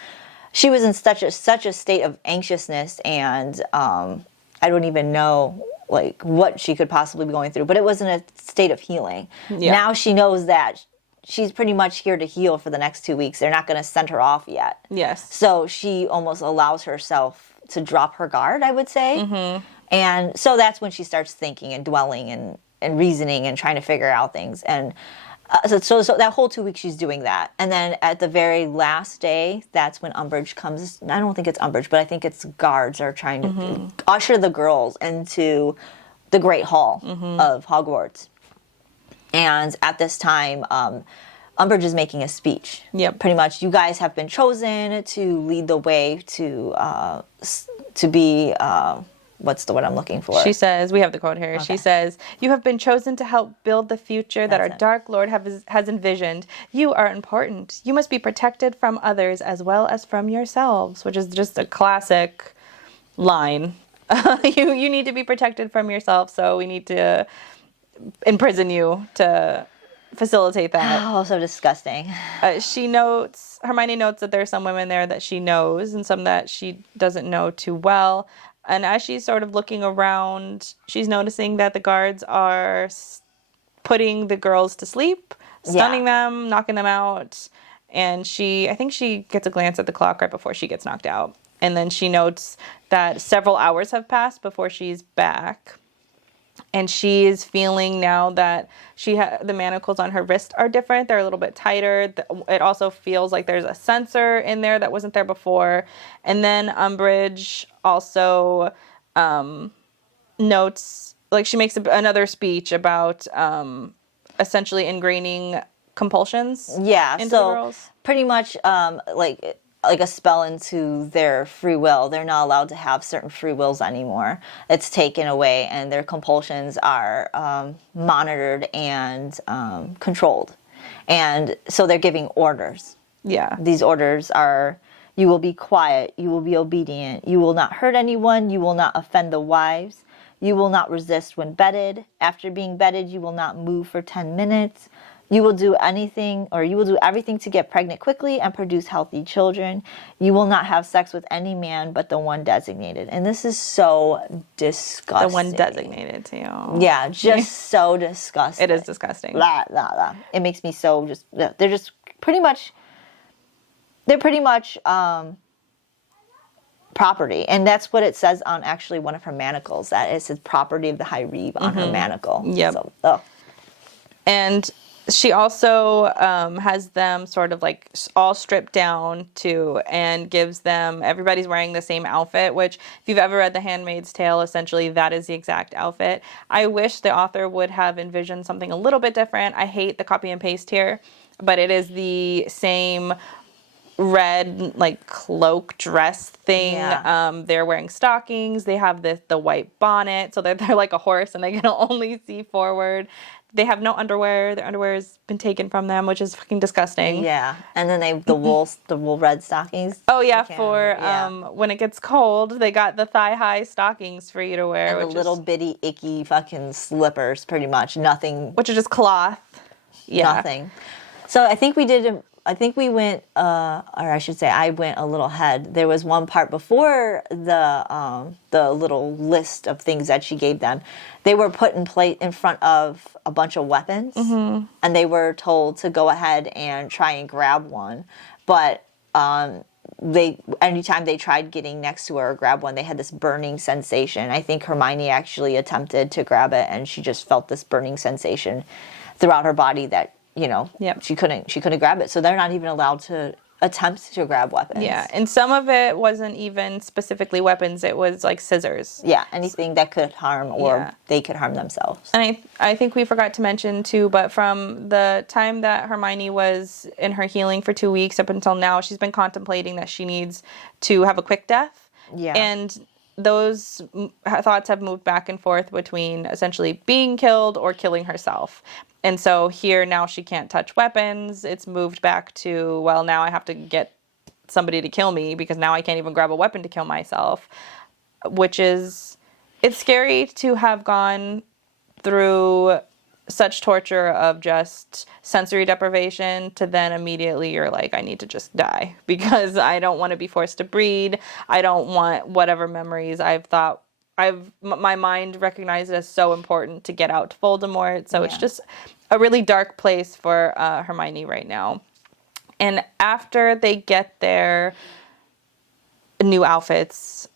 she was in such a state of anxiousness, and I don't even know like what she could possibly be going through, but it was in a state of healing. Yeah. Now she knows that she's pretty much here to heal for the next 2 weeks. They're not going to send her off yet. Yes. So she almost allows herself to drop her guard, I would say. And so that's when she starts thinking and dwelling and reasoning and trying to figure out things. And so that whole 2 weeks she's doing that. And then at the very last day, that's when Umbridge comes. I don't think it's Umbridge, but I think it's guards are trying to usher the girls into the Great Hall of Hogwarts. And at this time, Umbridge is making a speech. Yep. Pretty much, you guys have been chosen to lead the way to be... what's the word I'm looking for? She says, we have the quote here. Okay. She says, "You have been chosen to help build the future that our Dark Lord has envisioned. You are important. You must be protected from others as well as from yourselves," which is just a classic line. You need to be protected from yourself, so we need to imprison you to facilitate that. Oh, so disgusting. Hermione notes that there are some women there that she knows and some that she doesn't know too well. And as she's sort of looking around, she's noticing that the guards are putting the girls to sleep, stunning them, knocking them out. And I think she gets a glance at the clock right before she gets knocked out. And then she notes that several hours have passed before she's back. And she is feeling now that the manacles on her wrist are different. They're a little bit tighter. It also feels like there's a sensor in there that wasn't there before. And then Umbridge also notes, like she makes another speech about essentially ingraining compulsions Yeah, into the so girls. pretty much like a spell into their free will. They're not allowed to have certain free wills anymore. It's taken away, and their compulsions are monitored and controlled. And so they're giving orders. Yeah. These orders are: you will be quiet, you will be obedient, you will not hurt anyone, you will not offend the wives, you will not resist when bedded. After being bedded, you will not move for 10 minutes. You will do anything, or you will do everything to get pregnant quickly and produce healthy children. You will not have sex with any man but the one designated. And this is so disgusting. The one designated to you. Yeah, just so disgusting. It is disgusting. Blah, blah, blah. It makes me so just, they're just pretty much, they're pretty much property. And that's what it says on actually one of her manacles, that it says property of the High Reeve on her manacle. Yep. So, oh. And she also has them sort of like all stripped down too, and gives them, everybody's wearing the same outfit, which if you've ever read The Handmaid's Tale, essentially that is the exact outfit. I wish the author would have envisioned something a little bit different. I hate the copy and paste here, but it is the same red like cloak dress thing. Yeah. They're wearing stockings. They have the white bonnet, so they're like a horse and they can only see forward. They have no underwear. Their underwear has been taken from them, which is fucking disgusting. Yeah, and then the wool red stockings. Oh yeah, for when it gets cold, they got the thigh high stockings for you to wear, and the little bitty icky fucking slippers, pretty much nothing. which are just cloth. Yeah, Nothing. So I think we did. I think we went, or I should say, I went a little ahead. There was one part before the little list of things that she gave them. They were put in front of a bunch of weapons, and they were told to go ahead and try and grab one. But anytime they tried getting next to her or grab one, they had this burning sensation. I think Hermione actually attempted to grab it, and she just felt this burning sensation throughout her body that, Yep. she couldn't grab it. So they're not even allowed to attempt to grab weapons. Yeah, and some of it wasn't even specifically weapons. It was like scissors. Yeah, anything that could harm, or they could harm themselves. And I think we forgot to mention too, but from the time that Hermione was in her healing for 2 weeks up until now, she's been contemplating that she needs to have a quick death. Yeah. And those thoughts have moved back and forth between essentially being killed or killing herself. And so here now she can't touch weapons. It's moved back to, well, now I have to get somebody to kill me because now I can't even grab a weapon to kill myself, which is, it's scary to have gone through such torture of just sensory deprivation to then immediately you're like, I need to just die because I don't want to be forced to breed. I don't want whatever memories my mind recognized it as so important to get out to Voldemort. So it's just a really dark place for Hermione right now. And after they get their new outfits,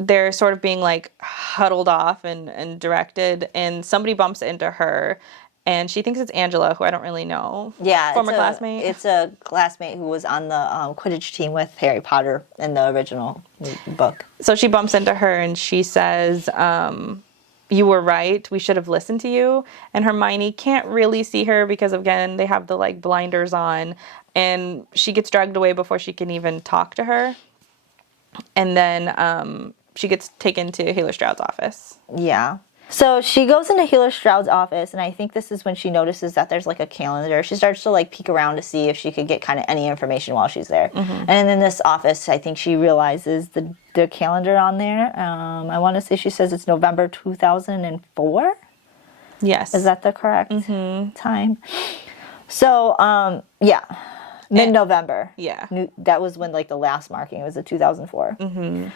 they're sort of being like huddled off and directed, and somebody bumps into her and she thinks it's Angela, who I don't really know. Yeah. Former classmate. It's a classmate who was on the Quidditch team with Harry Potter in the original book. So she bumps into her and she says, you were right. We should have listened to you. And Hermione can't really see her because, again, they have the like blinders on, and she gets dragged away before she can even talk to her. And then she gets taken to Healer Stroud's office. Yeah. So she goes into Healer Stroud's office, and I think this is when she notices that there's like a calendar. She starts to like peek around to see if she could get kind of any information while she's there. Mm-hmm. And in this office, I think she realizes the calendar on there. I want to say she says it's November 2004. Yes. Is that the correct time? So, yeah. Mid-November. Yeah. That was when like the last marking. It was a 2004. Mm-hmm.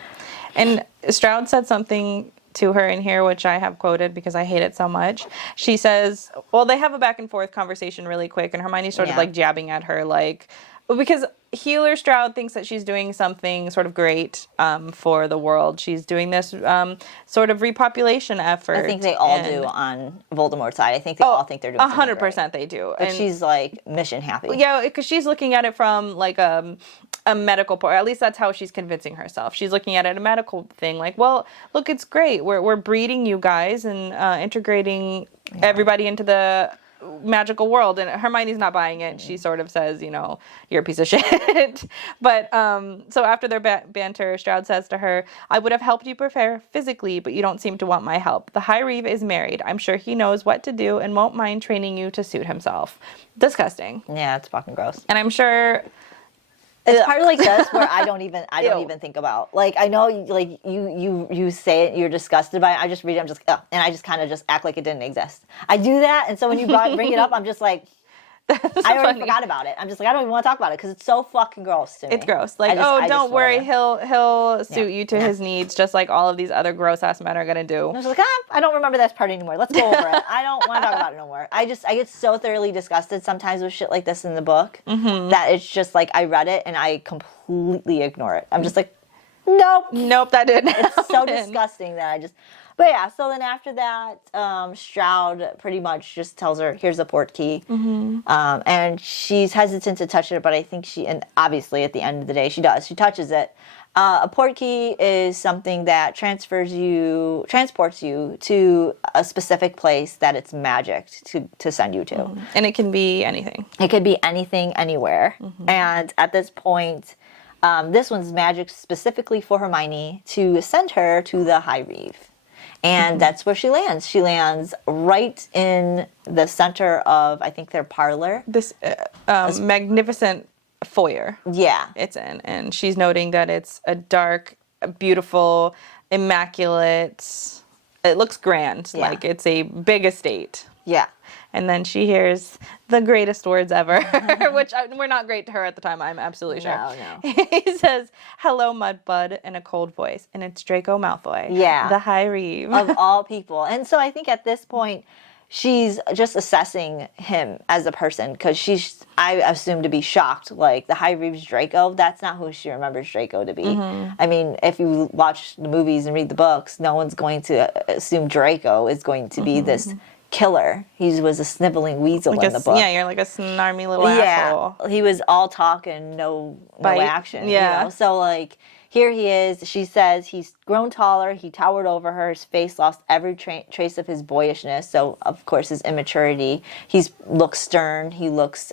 And Stroud said something to her in here, which I have quoted because I hate it so much. She says, well, they have a back and forth conversation really quick, and Hermione's sort of like jabbing at her, like, because Healer Stroud thinks that she's doing something sort of great for the world. She's doing this sort of repopulation effort. I think they all do on Voldemort's side. I think they all think they're doing 100% they do. But she's like mission happy. Yeah, because she's looking at it from like a medical point. At least that's how she's convincing herself. She's looking at it a medical thing. Like, well, look, it's great. We're breeding you guys and integrating everybody into the magical world. And Hermione's not buying it. She sort of says, you're a piece of shit. But so after their banter, Stroud says to her, I would have helped you prepare physically, but you don't seem to want my help. The High Reeve is married. I'm sure he knows what to do and won't mind training you to suit himself. Disgusting. Yeah, it's fucking gross. And I'm sure... It's part like this where I don't even think about. Like, I know, like, you say it, you're disgusted by it. I just read it, I'm just, and I just kind of just act like it didn't exist. I do that, and so when you bring it up, I'm just like, I already forgot about it. I'm just like, I don't even want to talk about it because it's so fucking gross to me. It's gross. Like, don't worry, he'll suit you to his needs, just like all of these other gross ass men are gonna do. I was like, I don't remember that part anymore. Let's go over it. I don't want to talk about it no more. I get so thoroughly disgusted sometimes with shit like this in the book that it's just like I read it and I completely ignore it. I'm just like, nope, that didn't. It's so disgusting that I just. But yeah, so then after that, Stroud pretty much just tells her, here's a port key. And she's hesitant to touch it, but I think and obviously at the end of the day, she does. She touches it. A port key is something that transports you to a specific place that it's magic to send you to. And it can be anything. It could be anything, anywhere. And at this point, this one's magic specifically for Hermione to send her to the High Reeve. And that's where she lands. She lands right in the center of, I think, their parlor. This magnificent foyer. Yeah. It's in. And she's noting that it's a dark, beautiful, immaculate, it looks grand. Yeah. Like it's a big estate. Yeah. And then she hears the greatest words ever, which were not great to her at the time, I'm absolutely sure. No. He says, hello, Mudbud, in a cold voice. And it's Draco Malfoy. Yeah. The High Reeve. Of all people. And so I think at this point, she's just assessing him as a person because I assume to be shocked. Like, the High Reeve's Draco, that's not who she remembers Draco to be. I mean, if you watch the movies and read the books, no one's going to assume Draco is going to be this killer. He was a sniveling weasel in the book. Yeah, you're like a snarmy little asshole. He was all talk and no action. Yeah. So, like, here he is. She says he's grown taller. He towered over her. His face lost every trace of his boyishness. So, of course, his immaturity. He looks stern. He looks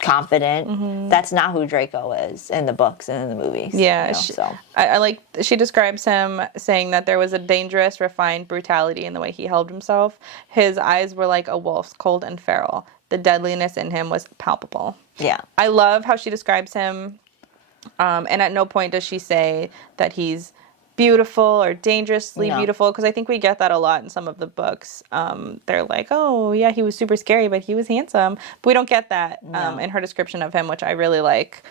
confident. That's not who Draco is in the books and in the movies. Yeah. She describes him saying that there was a dangerous, refined brutality in the way he held himself. His eyes were like a wolf's, cold and feral. The deadliness in him was palpable. Yeah. I love how she describes him. And at no point does she say that he's beautiful or dangerously beautiful, because I think we get that a lot in some of the books. They're like, oh, yeah, he was super scary, but he was handsome. But we don't get that in her description of him, which I really like.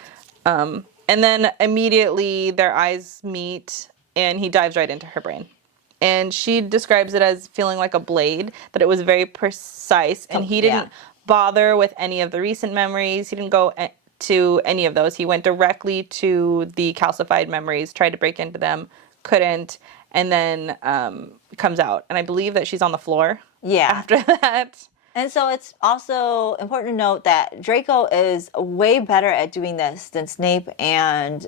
And then immediately their eyes meet, and he dives right into her brain. And she describes it as feeling like a blade, that it was very precise, and he didn't bother with any of the recent memories. He didn't go to any of those. He went directly to the calcified memories, tried to break into them, couldn't, and then comes out. And I believe that she's on the floor after that. And so it's also important to note that Draco is way better at doing this than Snape and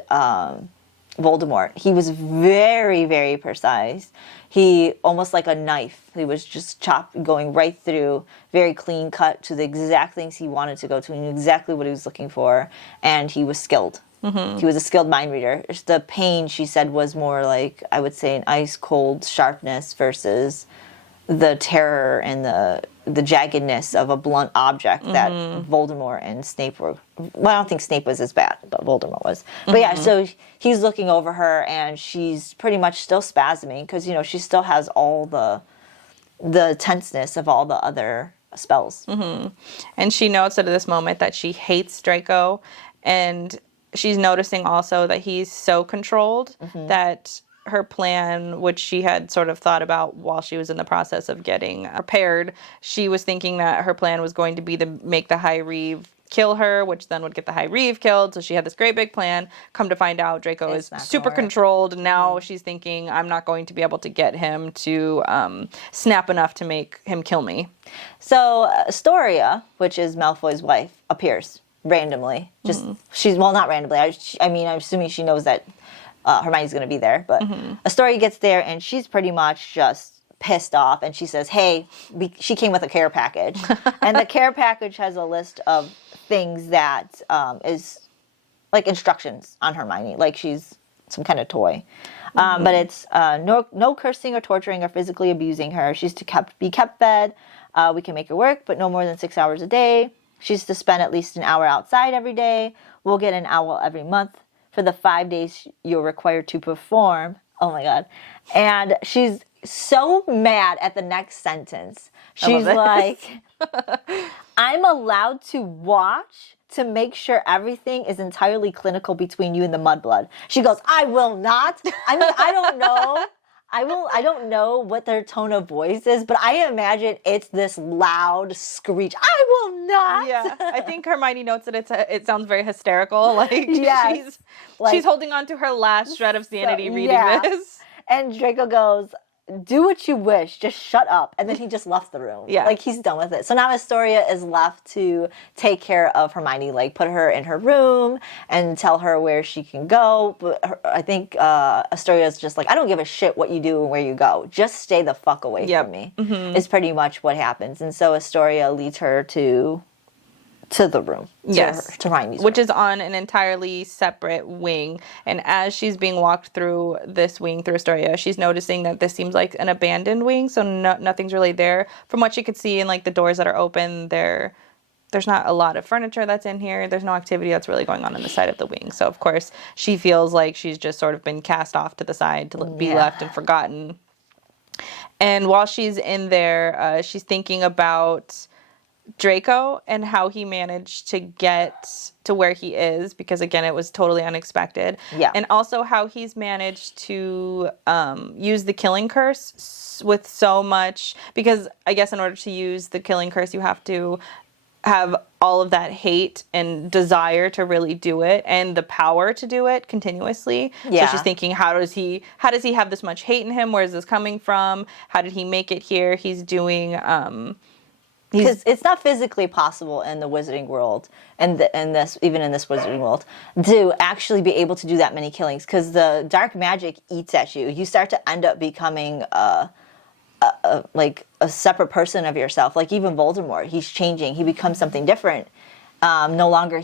Voldemort. He was very, very precise. He, almost like a knife, he was just going right through, very clean cut to the exact things he wanted to go to and exactly what he was looking for. And he was skilled. He was a skilled mind reader. The pain, she said, was more like, I would say, an ice cold sharpness versus the terror and the jaggedness of a blunt object that Voldemort and Snape were. Well, I don't think Snape was as bad, but Voldemort was. But yeah, so he's looking over her, and she's pretty much still spasming because, she still has all the tenseness of all the other spells. And she notes at this moment that she hates Draco, and she's noticing also that he's so controlled that her plan, which she had sort of thought about while she was in the process of getting prepared, she was thinking that her plan was going to be to make the High Reeve kill her, which then would get the High Reeve killed. So she had this great big plan. Come to find out, Draco is super controlled. Now she's thinking, I'm not going to be able to get him to snap enough to make him kill me. So Astoria, which is Malfoy's wife, appears randomly. She's not randomly. I mean, I'm assuming she knows that Hermione's going to be there, but Astoria gets there, and she's pretty much just pissed off, and she says, hey, she came with a care package. And the care package has a list of things that is like instructions on Hermione, like she's some kind of toy. But it's no cursing or torturing or physically abusing her. She's to be kept fed. We can make her work, but no more than 6 hours a day. She's to spend at least an hour outside every day. We'll get an owl every month for the 5 days you're required to perform. Oh my God. And she's so mad at the next sentence. She's like, I'm allowed to watch to make sure everything is entirely clinical between you and the mudblood. She goes, I will not. I mean, I don't know. I don't know what their tone of voice is, but I imagine it's this loud screech. I will not. Yeah, I think Hermione notes that it sounds very hysterical. Like she's holding on to her last shred of sanity reading this. And Draco goes, do what you wish, just shut up. And then he just left the room. Yeah. Like, he's done with it. So now Astoria is left to take care of Hermione, like put her in her room and tell her where she can go. But I think Astoria is just like, I don't give a shit what you do and where you go. Just stay the fuck away from me. Is pretty much what happens. And so Astoria leads her to the room. To Hermione's which room. is on an entirely separate wing. And as she's being walked through this wing through Astoria, she's noticing that this seems like an abandoned wing, so nothing's really there. From what she could see, and like the doors that are open, there's not a lot of furniture that's in here. There's no activity that's really going on the side of the wing. So of course she feels like she's just sort of been cast off to the side to be left and forgotten. And while she's in there, she's thinking about Draco and how he managed to get to where he is, because again it was totally unexpected. And also how he's managed to use the killing curse with so much, because I guess in order to use the killing curse you have to have all of that hate and desire to really do it and the power to do it continuously. So she's thinking, how does he have this much hate in him? Where is this coming from? How did he make it here? He's doing because it's not physically possible in the wizarding world, and even in this wizarding world, to actually be able to do that many killings. Because the dark magic eats at you. You start to end up becoming like a separate person of yourself. Like even Voldemort, he's changing. He becomes something different. No longer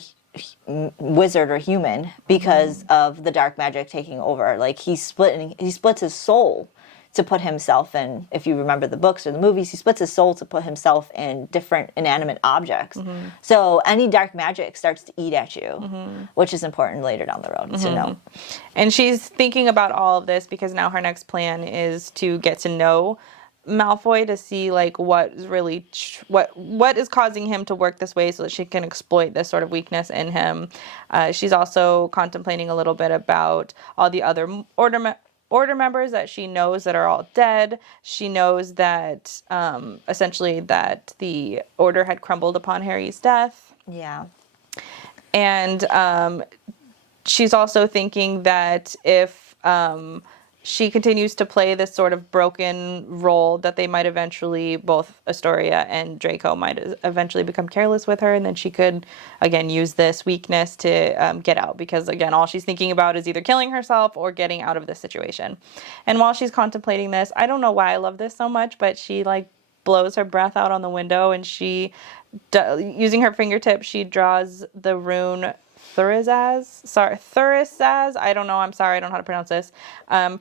wizard or human because of the dark magic taking over. Like he splits his soul to put himself in, if you remember the books or the movies, he splits his soul to put himself in different inanimate objects. So any dark magic starts to eat at you, which is important later down the road to know. And she's thinking about all of this because now her next plan is to get to know Malfoy, to see like what is really what is causing him to work this way, so that she can exploit this sort of weakness in him. She's also contemplating a little bit about all the other Order members that she knows that are all dead. She knows that essentially that the Order had crumbled upon Harry's death. And she's also thinking that if she continues to play this sort of broken role, that they might eventually, both Astoria and Draco might eventually become careless with her, and then she could, again, use this weakness to get out, because, again, all she's thinking about is either killing herself or getting out of this situation. And while she's contemplating this, I don't know why I love this so much, but she, like, blows her breath out on the window, and she, using her fingertips, she draws the rune Thurisaz, I don't know, I'm sorry, I don't know how to pronounce this,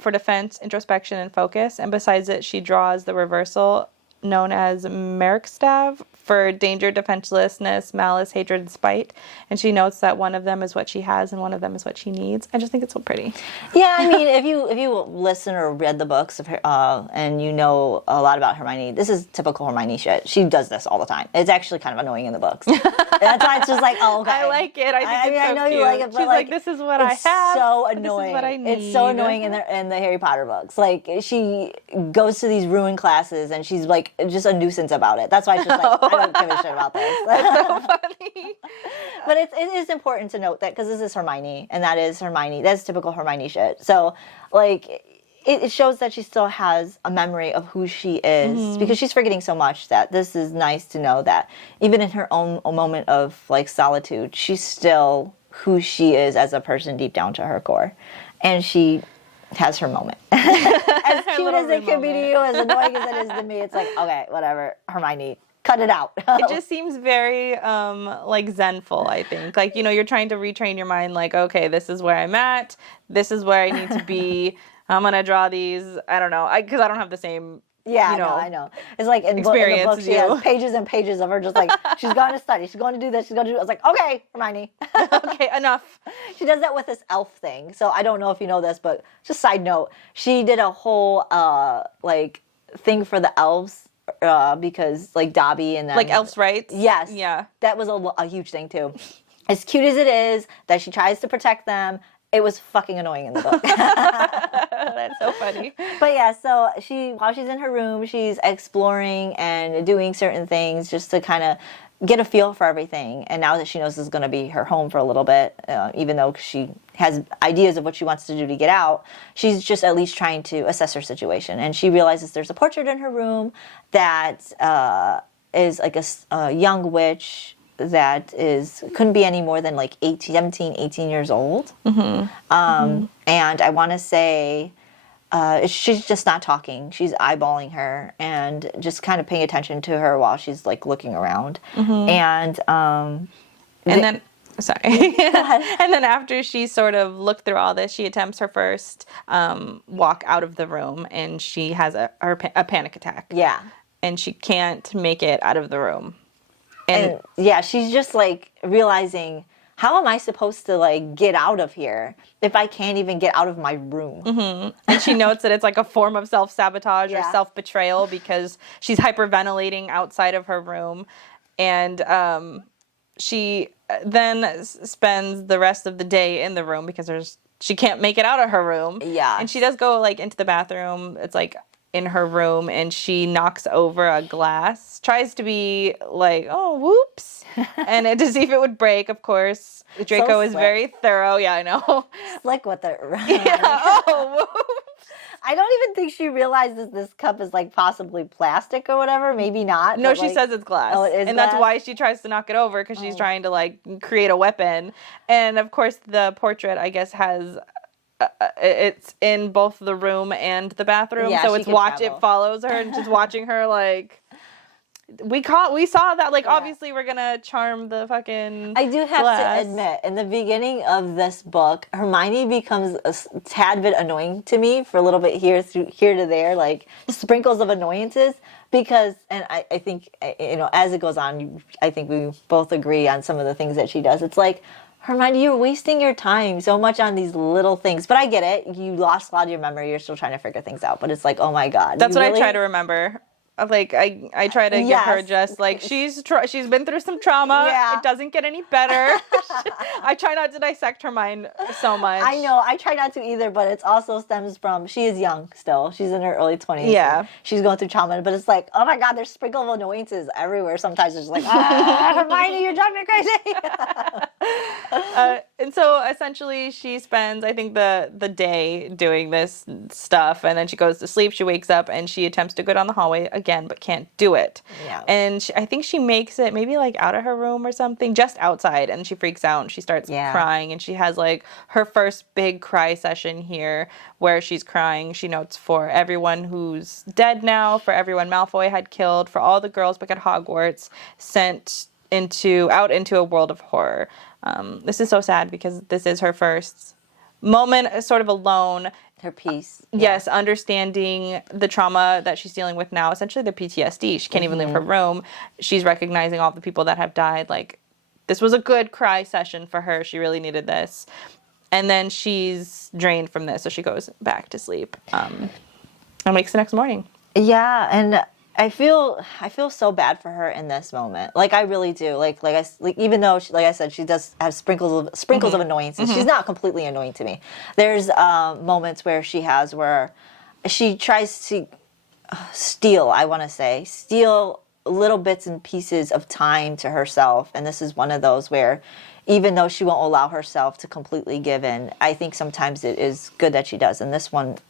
for defense, introspection, and focus. And besides it, she draws the reversal known as Merkstav for danger, defenselessness, malice, hatred, and spite. And she notes that one of them is what she has and one of them is what she needs. I just think it's so pretty. Yeah, I mean, if you listen or read the books of her, and you know a lot about Hermione, this is typical Hermione shit. She does this all the time. It's actually kind of annoying in the books. That's why it's just like, oh, okay. I like it. I think it's so know cute. You like it, but she's like, this is what I have. It's so annoying. This is what I need. It's so annoying in the Harry Potter books. Like, she goes to these ruin classes and she's like just a nuisance about it. That's why she's like, I don't give a shit about this. That's so funny. But it is important to note that, because this is Hermione, and that is Hermione. That's typical Hermione shit. So, like, it shows that she still has a memory of who she is, because she's forgetting so much, that this is nice to know that even in her own moment of, like, solitude, she's still who she is as a person deep down to her core. And she has her moment. As cute as it can be to moment. you, as annoying as it is to me, it's like, okay, whatever, Hermione, cut it out. It just seems very like zenful, I think. Like, you're trying to retrain your mind, like, okay, this is where I'm at, this is where I need to be. I'm gonna draw these. I don't know, because I don't have the same. Yeah, I know. It's like in the book, she has pages and pages of her just like, she's going to study, she's going to do this, she's going to do. I was like, okay, Hermione. Okay, enough. She does that with this elf thing. So I don't know if you know this, but just side note, she did a whole like thing for the elves because like Dobby and them, Like elves' rights? Yes. Yeah. That was a huge thing too. As cute as it is that she tries to protect them, it was fucking annoying in the book. That's so funny. But yeah, so while she's in her room, she's exploring and doing certain things just to kind of get a feel for everything. And now that she knows this is going to be her home for a little bit, even though she has ideas of what she wants to do to get out, she's just at least trying to assess her situation. And she realizes there's a portrait in her room that is like a young witch that couldn't be any more than like 17, 18 years old. And I want to say she's just not talking. She's eyeballing her and just kind of paying attention to her while she's like looking around. And then sorry. And then after she sort of looked through all this, she attempts her first walk out of the room, and she has a panic attack. Yeah. And she can't make it out of the room. And yeah, she's just like realizing, how am I supposed to like get out of here if I can't even get out of my room? And she notes that it's like a form of self-sabotage or self-betrayal because she's hyperventilating outside of her room. And she then spends the rest of the day in the room because she can't make it out of her room. Yeah. And she does go like into the bathroom. It's like in her room, and she knocks over a glass, tries to be like, oh, whoops, and to see if it would break, of course. Draco is very thorough. Yeah, I know. Slick with it. Yeah, oh, whoops. I don't even think she realizes this cup is like possibly plastic or whatever. Maybe not. No, she says it's glass. Oh, it is and glass? that's why she tries to knock it over, because she's trying to like create a weapon. And of course, the portrait, I guess, has it's in both the room and the bathroom, Yeah, so she it's can travel. it follows her and just watching her like. We saw that, like, obviously we're gonna charm the fucking I do have glass. to admit, in the beginning of this book, Hermione becomes a tad bit annoying to me for a little bit here to there, like sprinkles of annoyances, because, and I think, as it goes on, I think we both agree on some of the things that she does. It's like, Hermione, you're wasting your time so much on these little things. But I get it. You lost a lot of your memory. You're still trying to figure things out. But it's like, oh my God. That's what I try to remember. Like, I try to give her just, like, she's been through some trauma. Yeah. It doesn't get any better. I try not to dissect her mind so much. I know. I try not to either, but it also stems from, she is young still. She's in her early 20s. Yeah. She's going through trauma. But it's like, oh my God, there's sprinkle of annoyances everywhere. Sometimes it's like, Hermione, you're driving me crazy. And so essentially she spends, I think, the day doing this stuff, and then she goes to sleep. She wakes up and she attempts to go down the hallway again, but can't do it. Yeah. And I think she makes it maybe like out of her room or something, just outside, and she freaks out and she starts crying, and she has like her first big cry session here where she's crying. She notes for everyone who's dead now, for everyone Malfoy had killed, for all the girls back at Hogwarts sent out into a world of horror. This is so sad because this is her first moment sort of alone. Her peace. Yes, understanding the trauma that she's dealing with now, essentially the PTSD. She can't even leave her room. She's recognizing all the people that have died. Like, this was a good cry session for her. She really needed this. And then she's drained from this, so she goes back to sleep and wakes the next morning. Yeah, and I feel so bad for her in this moment. Like, I really do. Like even though, like I said, she does have sprinkles of annoyances. She's not completely annoying to me. There's moments where she tries to steal little bits and pieces of time to herself. And this is one of those where, even though she won't allow herself to completely give in, I think sometimes it is good that she does. In this moment,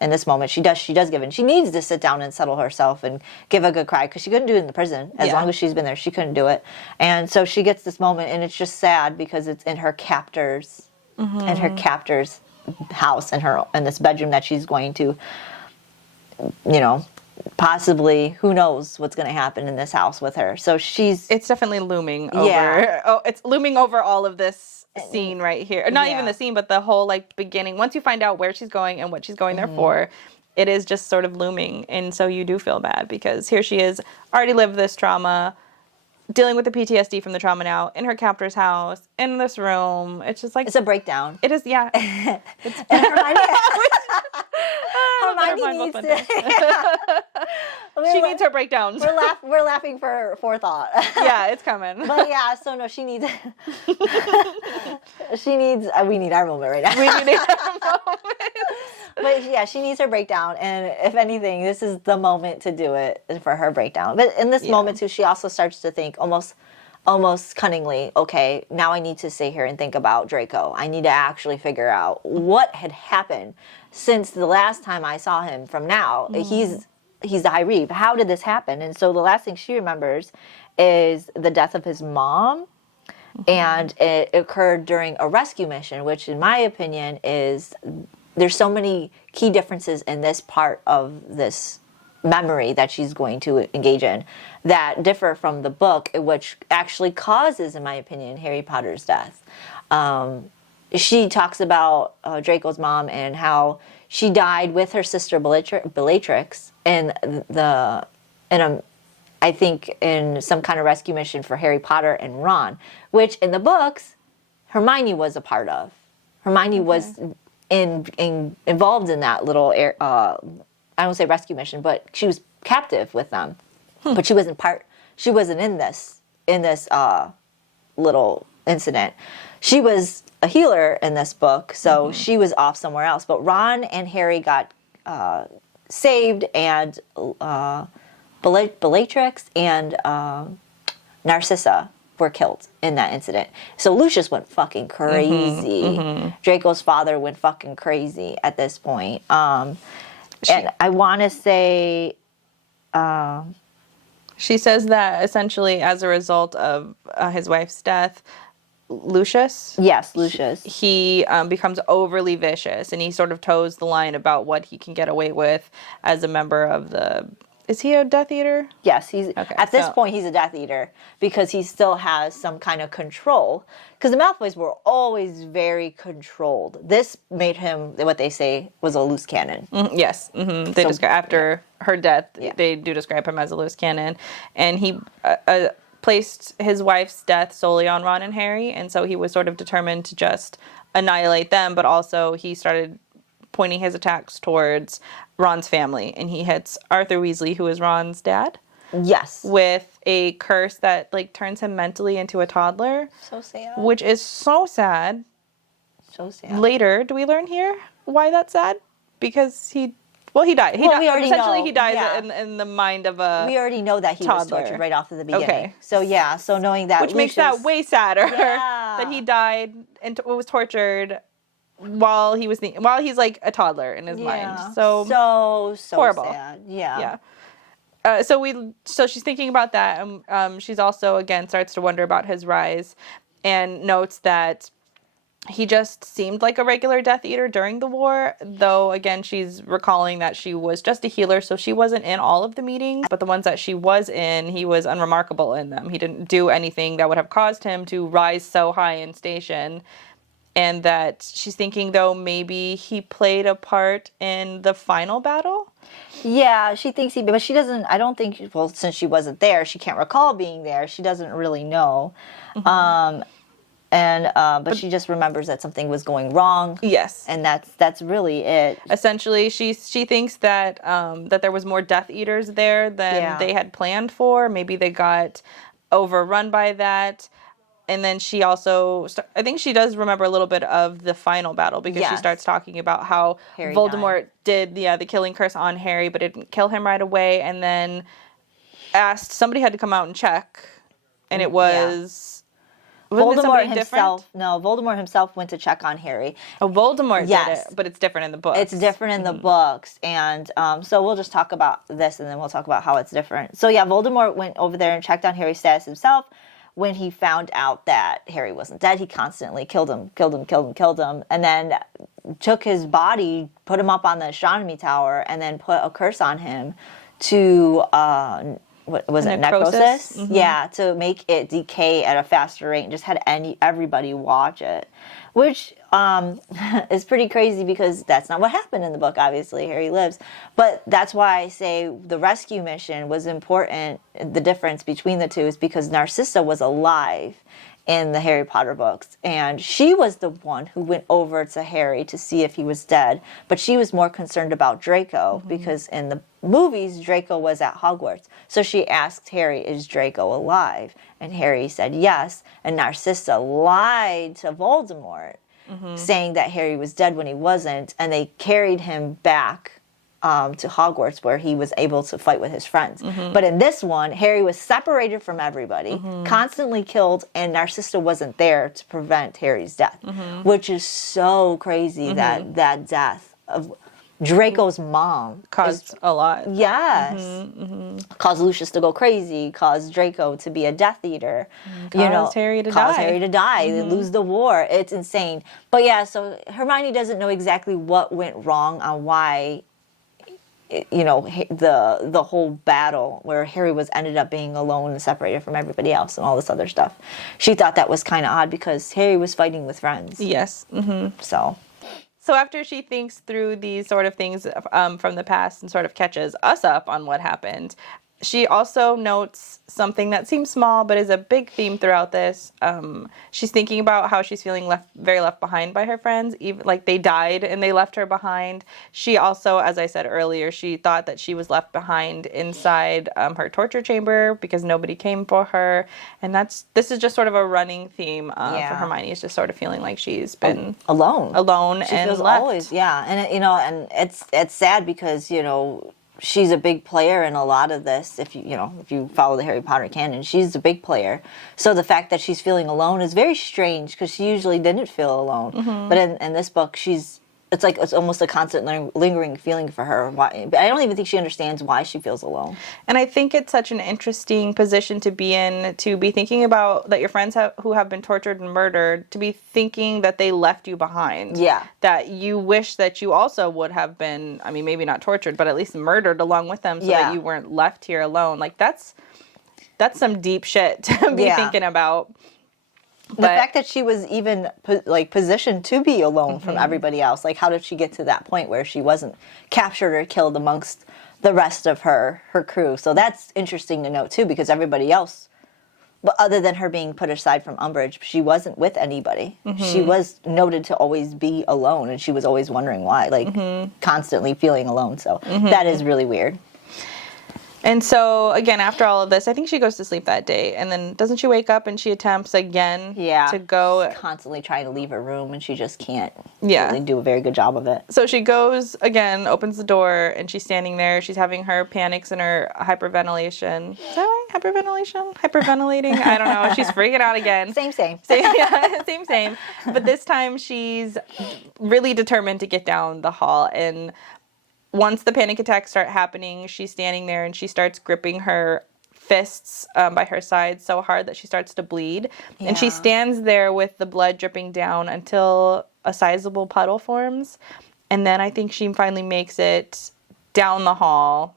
she does give in. She needs to sit down and settle herself and give a good cry, because she couldn't do it in the prison. As long as she's been there, she couldn't do it. And so she gets this moment, and it's just sad because it's in her captors, and her captors house in this bedroom that she's going to, possibly, who knows what's going to happen in this house with her. So it's definitely looming over. Oh, it's looming over all of this scene right here. Not even the scene, but the whole like beginning. Once you find out where she's going and what she's going there for, it is just sort of looming. And so you do feel bad because here she is, already lived this trauma, dealing with the PTSD from the trauma now, in her captor's house, in this room. It's just like... It's a breakdown. It is, yeah. It's, and Hermione needs to... She needs her breakdowns. We're laughing for forethought. Yeah, it's coming. But yeah, so no, she needs... we need our moment right now. We need our moment. But yeah, she needs her breakdown, and if anything, this is the moment to do it for her breakdown. But in this moment too, she also starts to think almost cunningly, okay, now I need to sit here and think about Draco. I need to actually figure out what had happened since the last time I saw him from now. He's the High Reeve. How did this happen? And so the last thing she remembers is the death of his mom. And it occurred during a rescue mission, which in my opinion is... There's so many key differences in this part of this memory that she's going to engage in that differ from the book, which actually causes, in my opinion, Harry Potter's death. She talks about Draco's mom and how she died with her sister Bellatrix I think in some kind of rescue mission for Harry Potter and Ron, which in the books Hermione was a part of. Hermione was involved in that little I don't say rescue mission, but she was captive with them. But she wasn't in this little incident. She was a healer in this book, so she was off somewhere else. But Ron and Harry got saved, and Bellatrix and Narcissa were killed in that incident. So Lucius went fucking crazy. Draco's father went fucking crazy at this point. And I want to say... she says that essentially as a result of his wife's death, Lucius? Yes, Lucius. He becomes overly vicious, and he sort of toes the line about what he can get away with as a member of the... Is he a Death Eater? Yes, at this point he's a Death Eater because he still has some kind of control. Because the Malfoys were always very controlled. This made him what they say was a loose cannon. Yes, they describe after her death. They do describe him as a loose cannon, and he placed his wife's death solely on Ron and Harry, and so he was sort of determined to just annihilate them. But also he started pointing his attacks towards Ron's family, and he hits Arthur Weasley, who is Ron's dad. Yes. With a curse that like turns him mentally into a toddler. So sad. Which is so sad. So sad. Later, do we learn here why that's sad? Because he died. We already essentially know. He dies in the mind of a We already know that he was toddler. tortured right off of the beginning. Okay. So yeah, so knowing that which makes that way sadder that he died and was tortured while he's like a toddler in his mind. So horrible. Sad. Yeah. So she's thinking about that. She's also again starts to wonder about his rise, and notes that he just seemed like a regular Death Eater during the war. Though again, she's recalling that she was just a healer, so she wasn't in all of the meetings. But the ones that she was in, he was unremarkable in them. He didn't do anything that would have caused him to rise so high in station. And that she's thinking, though, maybe he played a part in the final battle? Yeah, she thinks but she doesn't, I don't think, well, since she wasn't there, she can't recall being there. She doesn't really know. But she just remembers that something was going wrong. Yes. And that's really it. Essentially, she thinks that that there was more Death Eaters there than they had planned for. Maybe they got overrun by that. And then she also, I think she does remember a little bit of the final battle because she starts talking about how Harry Voldemort did the killing curse on Harry, but it didn't kill him right away. And then somebody had to come out and check. And it was... Voldemort himself. No, Voldemort himself went to check on Harry. Oh, Voldemort did it, but it's different in the books. It's different in the books, and so we'll just talk about this, and then we'll talk about how it's different. So yeah, Voldemort went over there and checked on Harry's status himself. When he found out that Harry wasn't dead, he constantly killed him. And then took his body, put him up on the astronomy tower, and then put a curse on him to what was it, necrosis? Mm-hmm. Yeah, to make it decay at a faster rate, and just had everybody watch it, which is pretty crazy because that's not what happened in the book. Obviously, Harry lives, but that's why I say the rescue mission was important. The difference between the two is because Narcissa was alive in the Harry Potter books, and she was the one who went over to Harry to see if he was dead, but she was more concerned about Draco because in the movies Draco was at Hogwarts. So she asked Harry, is Draco alive? And Harry said yes, and Narcissa lied to Voldemort saying that Harry was dead when he wasn't, and they carried him back to Hogwarts where he was able to fight with his friends. But in this one, Harry was separated from everybody, constantly killed, and Narcissa wasn't there to prevent Harry's death, which is so crazy that that death of Draco's mom Caused a lot. Yes. Caused Lucius to go crazy, caused Draco to be a Death Eater. Caused Harry to caused die. Harry to die. They lose the war. It's insane. But yeah, so Hermione doesn't know exactly what went wrong on why, the whole battle where Harry was ended up being alone and separated from everybody else and all this other stuff. She thought that was kind of odd because Harry was fighting with friends. Yes. So after she thinks through these sort of things from the past and sort of catches us up on what happened, she also notes something that seems small but is a big theme throughout this. She's thinking about how she's feeling very left behind by her friends, even like they died and they left her behind. She also, as I said earlier, she thought that she was left behind inside her torture chamber because nobody came for her, and this is just sort of a running theme for Hermione. Is just sort of feeling like she's been alone she and feels left. always and and it's sad because she's a big player in a lot of this. If you follow the Harry Potter canon, she's a big player. So the fact that she's feeling alone is very strange because she usually didn't feel alone. But in this book, it's almost a constant lingering feeling for her. I don't even think she understands why she feels alone. And I think it's such an interesting position to be in, to be thinking about that your friends who have been tortured and murdered, to be thinking that they left you behind. Yeah. That you wish that you also would have been, I mean, maybe not tortured, but at least murdered along with them so that you weren't left here alone. Like, that's some deep shit to be thinking about. The fact that she was even positioned to be alone from everybody else, like how did she get to that point where she wasn't captured or killed amongst the rest of her crew? So that's interesting to note too, because everybody else, but other than her being put aside from Umbridge, she wasn't with anybody. She was noted to always be alone, and she was always wondering why, constantly feeling alone. So that is really weird. And so, again, after all of this, I think she goes to sleep that day. And then doesn't she wake up and she attempts again to go? She's constantly trying to leave her room, and she just can't really do a very good job of it. So she goes again, opens the door, and she's standing there. She's having her panics and her hyperventilation. Is that right? Hyperventilation? Hyperventilating? I don't know. She's freaking out again. Same. Same. But this time she's really determined to get down the hall. And once the panic attacks start happening, she's standing there and she starts gripping her fists by her side so hard that she starts to bleed. Yeah. And she stands there with the blood dripping down until a sizable puddle forms. And then I think she finally makes it down the hall.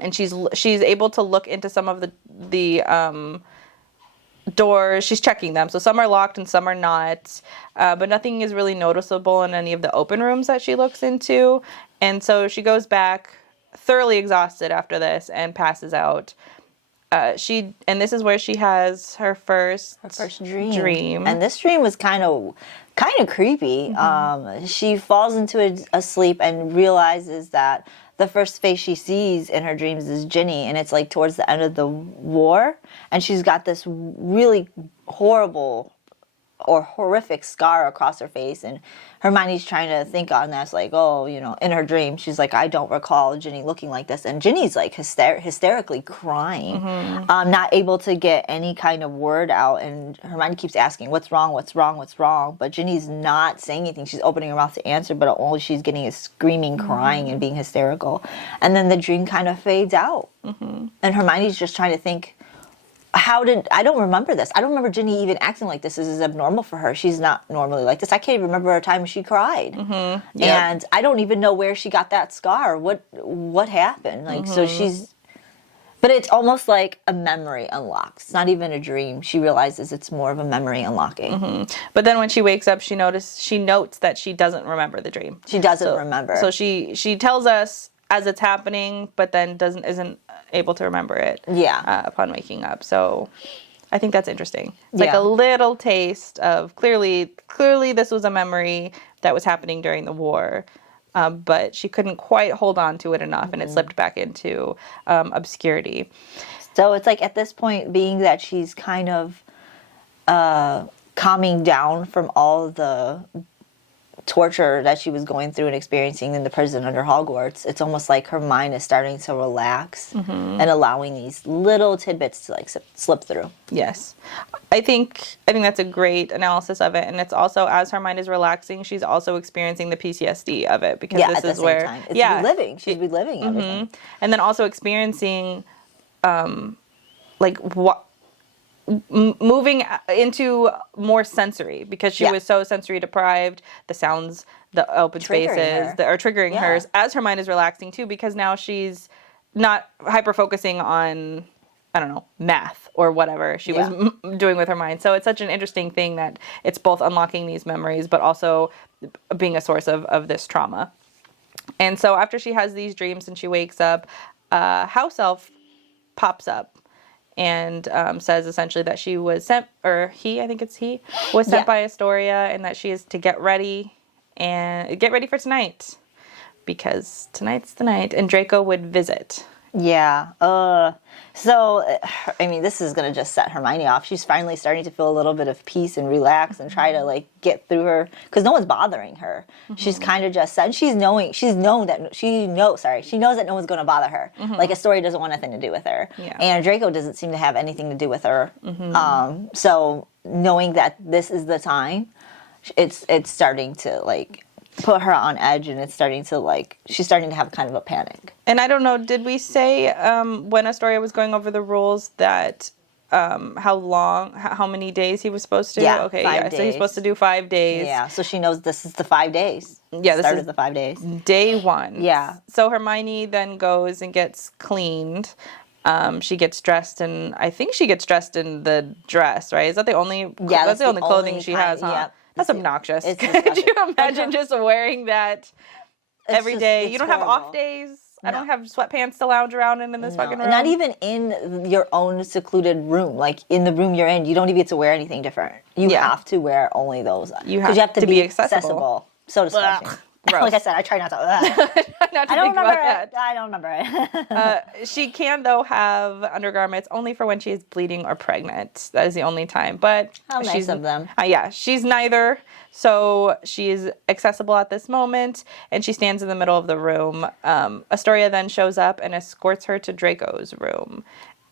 And she's able to look into some of the doors. She's checking them. So some are locked and some are not. But nothing is really noticeable in any of the open rooms that she looks into. And so she goes back thoroughly exhausted after this and passes out. And this is where she has her first dream. And this dream was kind of creepy. She falls into a sleep and realizes that the first face she sees in her dreams is Ginny, and it's like towards the end of the war, and she's got this really horrible or horrific scar across her face, and Hermione's trying to think on this, like, in her dream, she's like, I don't recall Ginny looking like this, and Ginny's like hysterically crying, not able to get any kind of word out, and Hermione keeps asking, what's wrong, but Ginny's not saying anything. She's opening her mouth to answer, but all she's getting is screaming, crying, and being hysterical, and then the dream kind of fades out, and Hermione's just trying to think, I don't remember this. I don't remember Ginny even acting like this. This is abnormal for her. She's not normally like this. I can't even remember a time she cried. Mm-hmm. Yep. And I don't even know where she got that scar. What happened? Like, so she's, but it's almost like a memory unlocks. It's not even a dream. She realizes it's more of a memory unlocking. But then when she wakes up, she notes that she doesn't remember the dream. She doesn't remember. So she tells us as it's happening, but then isn't able to remember it. Yeah. Upon waking up. So I think that's interesting. It's like Yeah. a little taste of clearly this was a memory that was happening during the war. But she couldn't quite hold on to it enough, and it slipped back into obscurity. So it's like at this point, being that she's kind of calming down from all the torture that she was going through and experiencing in the prison under Hogwarts, it's almost like her mind is starting to relax and allowing these little tidbits to like slip through. Yes. I think that's a great analysis of it, and it's also, as her mind is relaxing, she's also experiencing the PTSD of it, because Yeah, this at the is same where time. It's reliving. She's reliving everything. and then also experiencing like what moving into more sensory, because she was so sensory deprived. The sounds, the open spaces that are triggering hers as her mind is relaxing too, because now she's not hyper focusing on, I don't know, math or whatever she was doing with her mind. So it's such an interesting thing that it's both unlocking these memories but also being a source of this trauma. And so after she has these dreams and she wakes up, house elf pops up and says essentially that she was sent, or he, I think it's he, was sent by Astoria, and that she is to get ready for tonight, because tonight's the night, and Draco would visit. Yeah. So, I mean, this is going to just set Hermione off. She's finally starting to feel a little bit of peace and relax and try to, like, get through her, because no one's bothering her. She's kind of just said, she knows that no one's going to bother her. Like, Astoria doesn't want nothing to do with her. Yeah. And Draco doesn't seem to have anything to do with her. So, knowing that this is the time, it's starting to, like, put her on edge, and it's starting to, like, she's starting to have kind of a panic. And I don't know, did we say when Astoria was going over the rules that how many days he was supposed to? Yeah, okay, 5 so he's days. supposed to do 5 days. Yeah, so she knows this is the 5 days. Yeah, this start is of the 5 days. Day 1. Yeah. So Hermione then goes and gets cleaned. She gets dressed, and I think she gets dressed in the dress, right? Is that the only? Yeah, that's the only clothing she has, huh? Yep. That's obnoxious. It's Could disgusting. you imagine just wearing that every day? It's You don't have horrible. off days. I No. don't have sweatpants to lounge around in this fucking room. Not even in your own secluded room. Like, in the room you're in, you don't even get to wear anything different. You have to wear only those. You 'Cause have to be accessible. So disgusting. Gross. Like I said, I try not to. Not to I don't think about remember that. it. I don't remember it. She can, though, have undergarments only for when she is bleeding or pregnant. That is the only time. But How nice she's, of them. Yeah, she's neither. So she is accessible at this moment, and she stands in the middle of the room. Astoria then shows up and escorts her to Draco's room.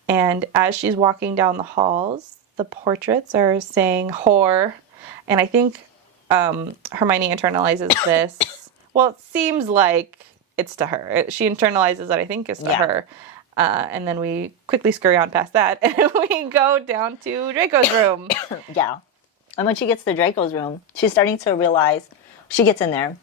And as she's walking down the halls, the portraits are saying whore. And I think Hermione internalizes this. Well, it seems like it's to her. She internalizes that I think is to her. And then we quickly scurry on past that, and we go down to Draco's room. Yeah. And when she gets to Draco's room, she's starting to realize, she gets in there,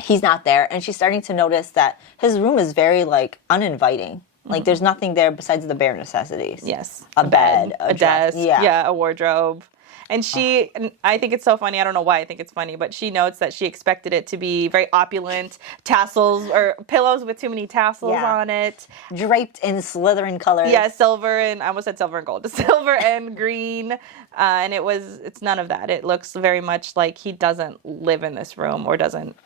he's not there, and she's starting to notice that his room is very, like, uninviting. Like, there's nothing there besides the bare necessities. Yes. A bed, a desk, yeah. a wardrobe. And and I think it's so funny. I don't know why I think it's funny, but she notes that she expected it to be very opulent, tassels or pillows with too many tassels on it. Draped in Slytherin colors. Yeah, silver and I almost said silver and gold. Silver and green. And it's none of that. It looks very much like he doesn't live in this room or doesn't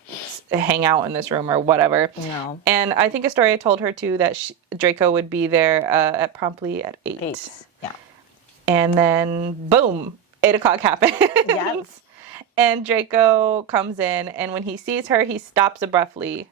hang out in this room or whatever. No. And I think Astoria told her too that Draco would be there promptly at 8. Yeah. And then boom, 8 o'clock happens. Yes. And Draco comes in, and when he sees her, he stops abruptly,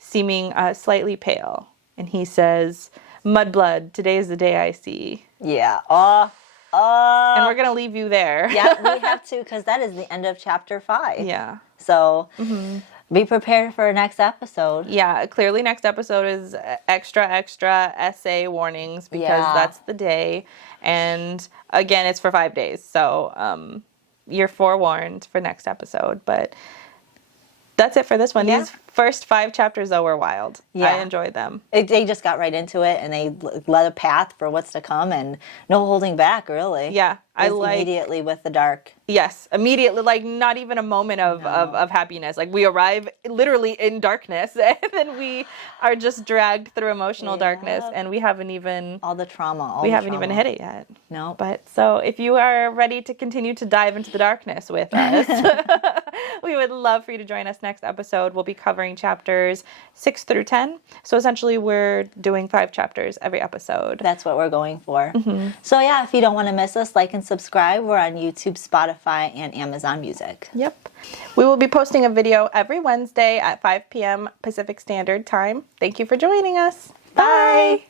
seeming slightly pale. And he says, "Mudblood, today is the day I see." Yeah. And we're going to leave you there. Yeah, we have to, because that is the end of chapter 5. Yeah. So, be prepared for next episode. Yeah, clearly next episode is extra essay warnings because that's the day. And again, it's for 5 days. So you're forewarned for next episode. But that's it for this one. Yeah. These first 5 chapters, though, were wild. Yeah. I enjoyed them. They just got right into it, and they led a path for what's to come, and no holding back, really. Yeah, I like immediately with the dark. Yes, immediately, like not even a moment of happiness. Like we arrive literally in darkness, and then we are just dragged through emotional darkness, and we haven't even all the trauma. We haven't even hit it yet. No. But so if you are ready to continue to dive into the darkness with us, we would love for you to join us next episode. We'll be covering chapters 6 through 10. So essentially, we're doing 5 chapters every episode. That's what we're going for. So yeah, if you don't want to miss us, like and subscribe. We're on YouTube, Spotify, and Amazon Music. Yep. We will be posting a video every Wednesday at 5 p.m. Pacific Standard Time. Thank you for joining us. Bye.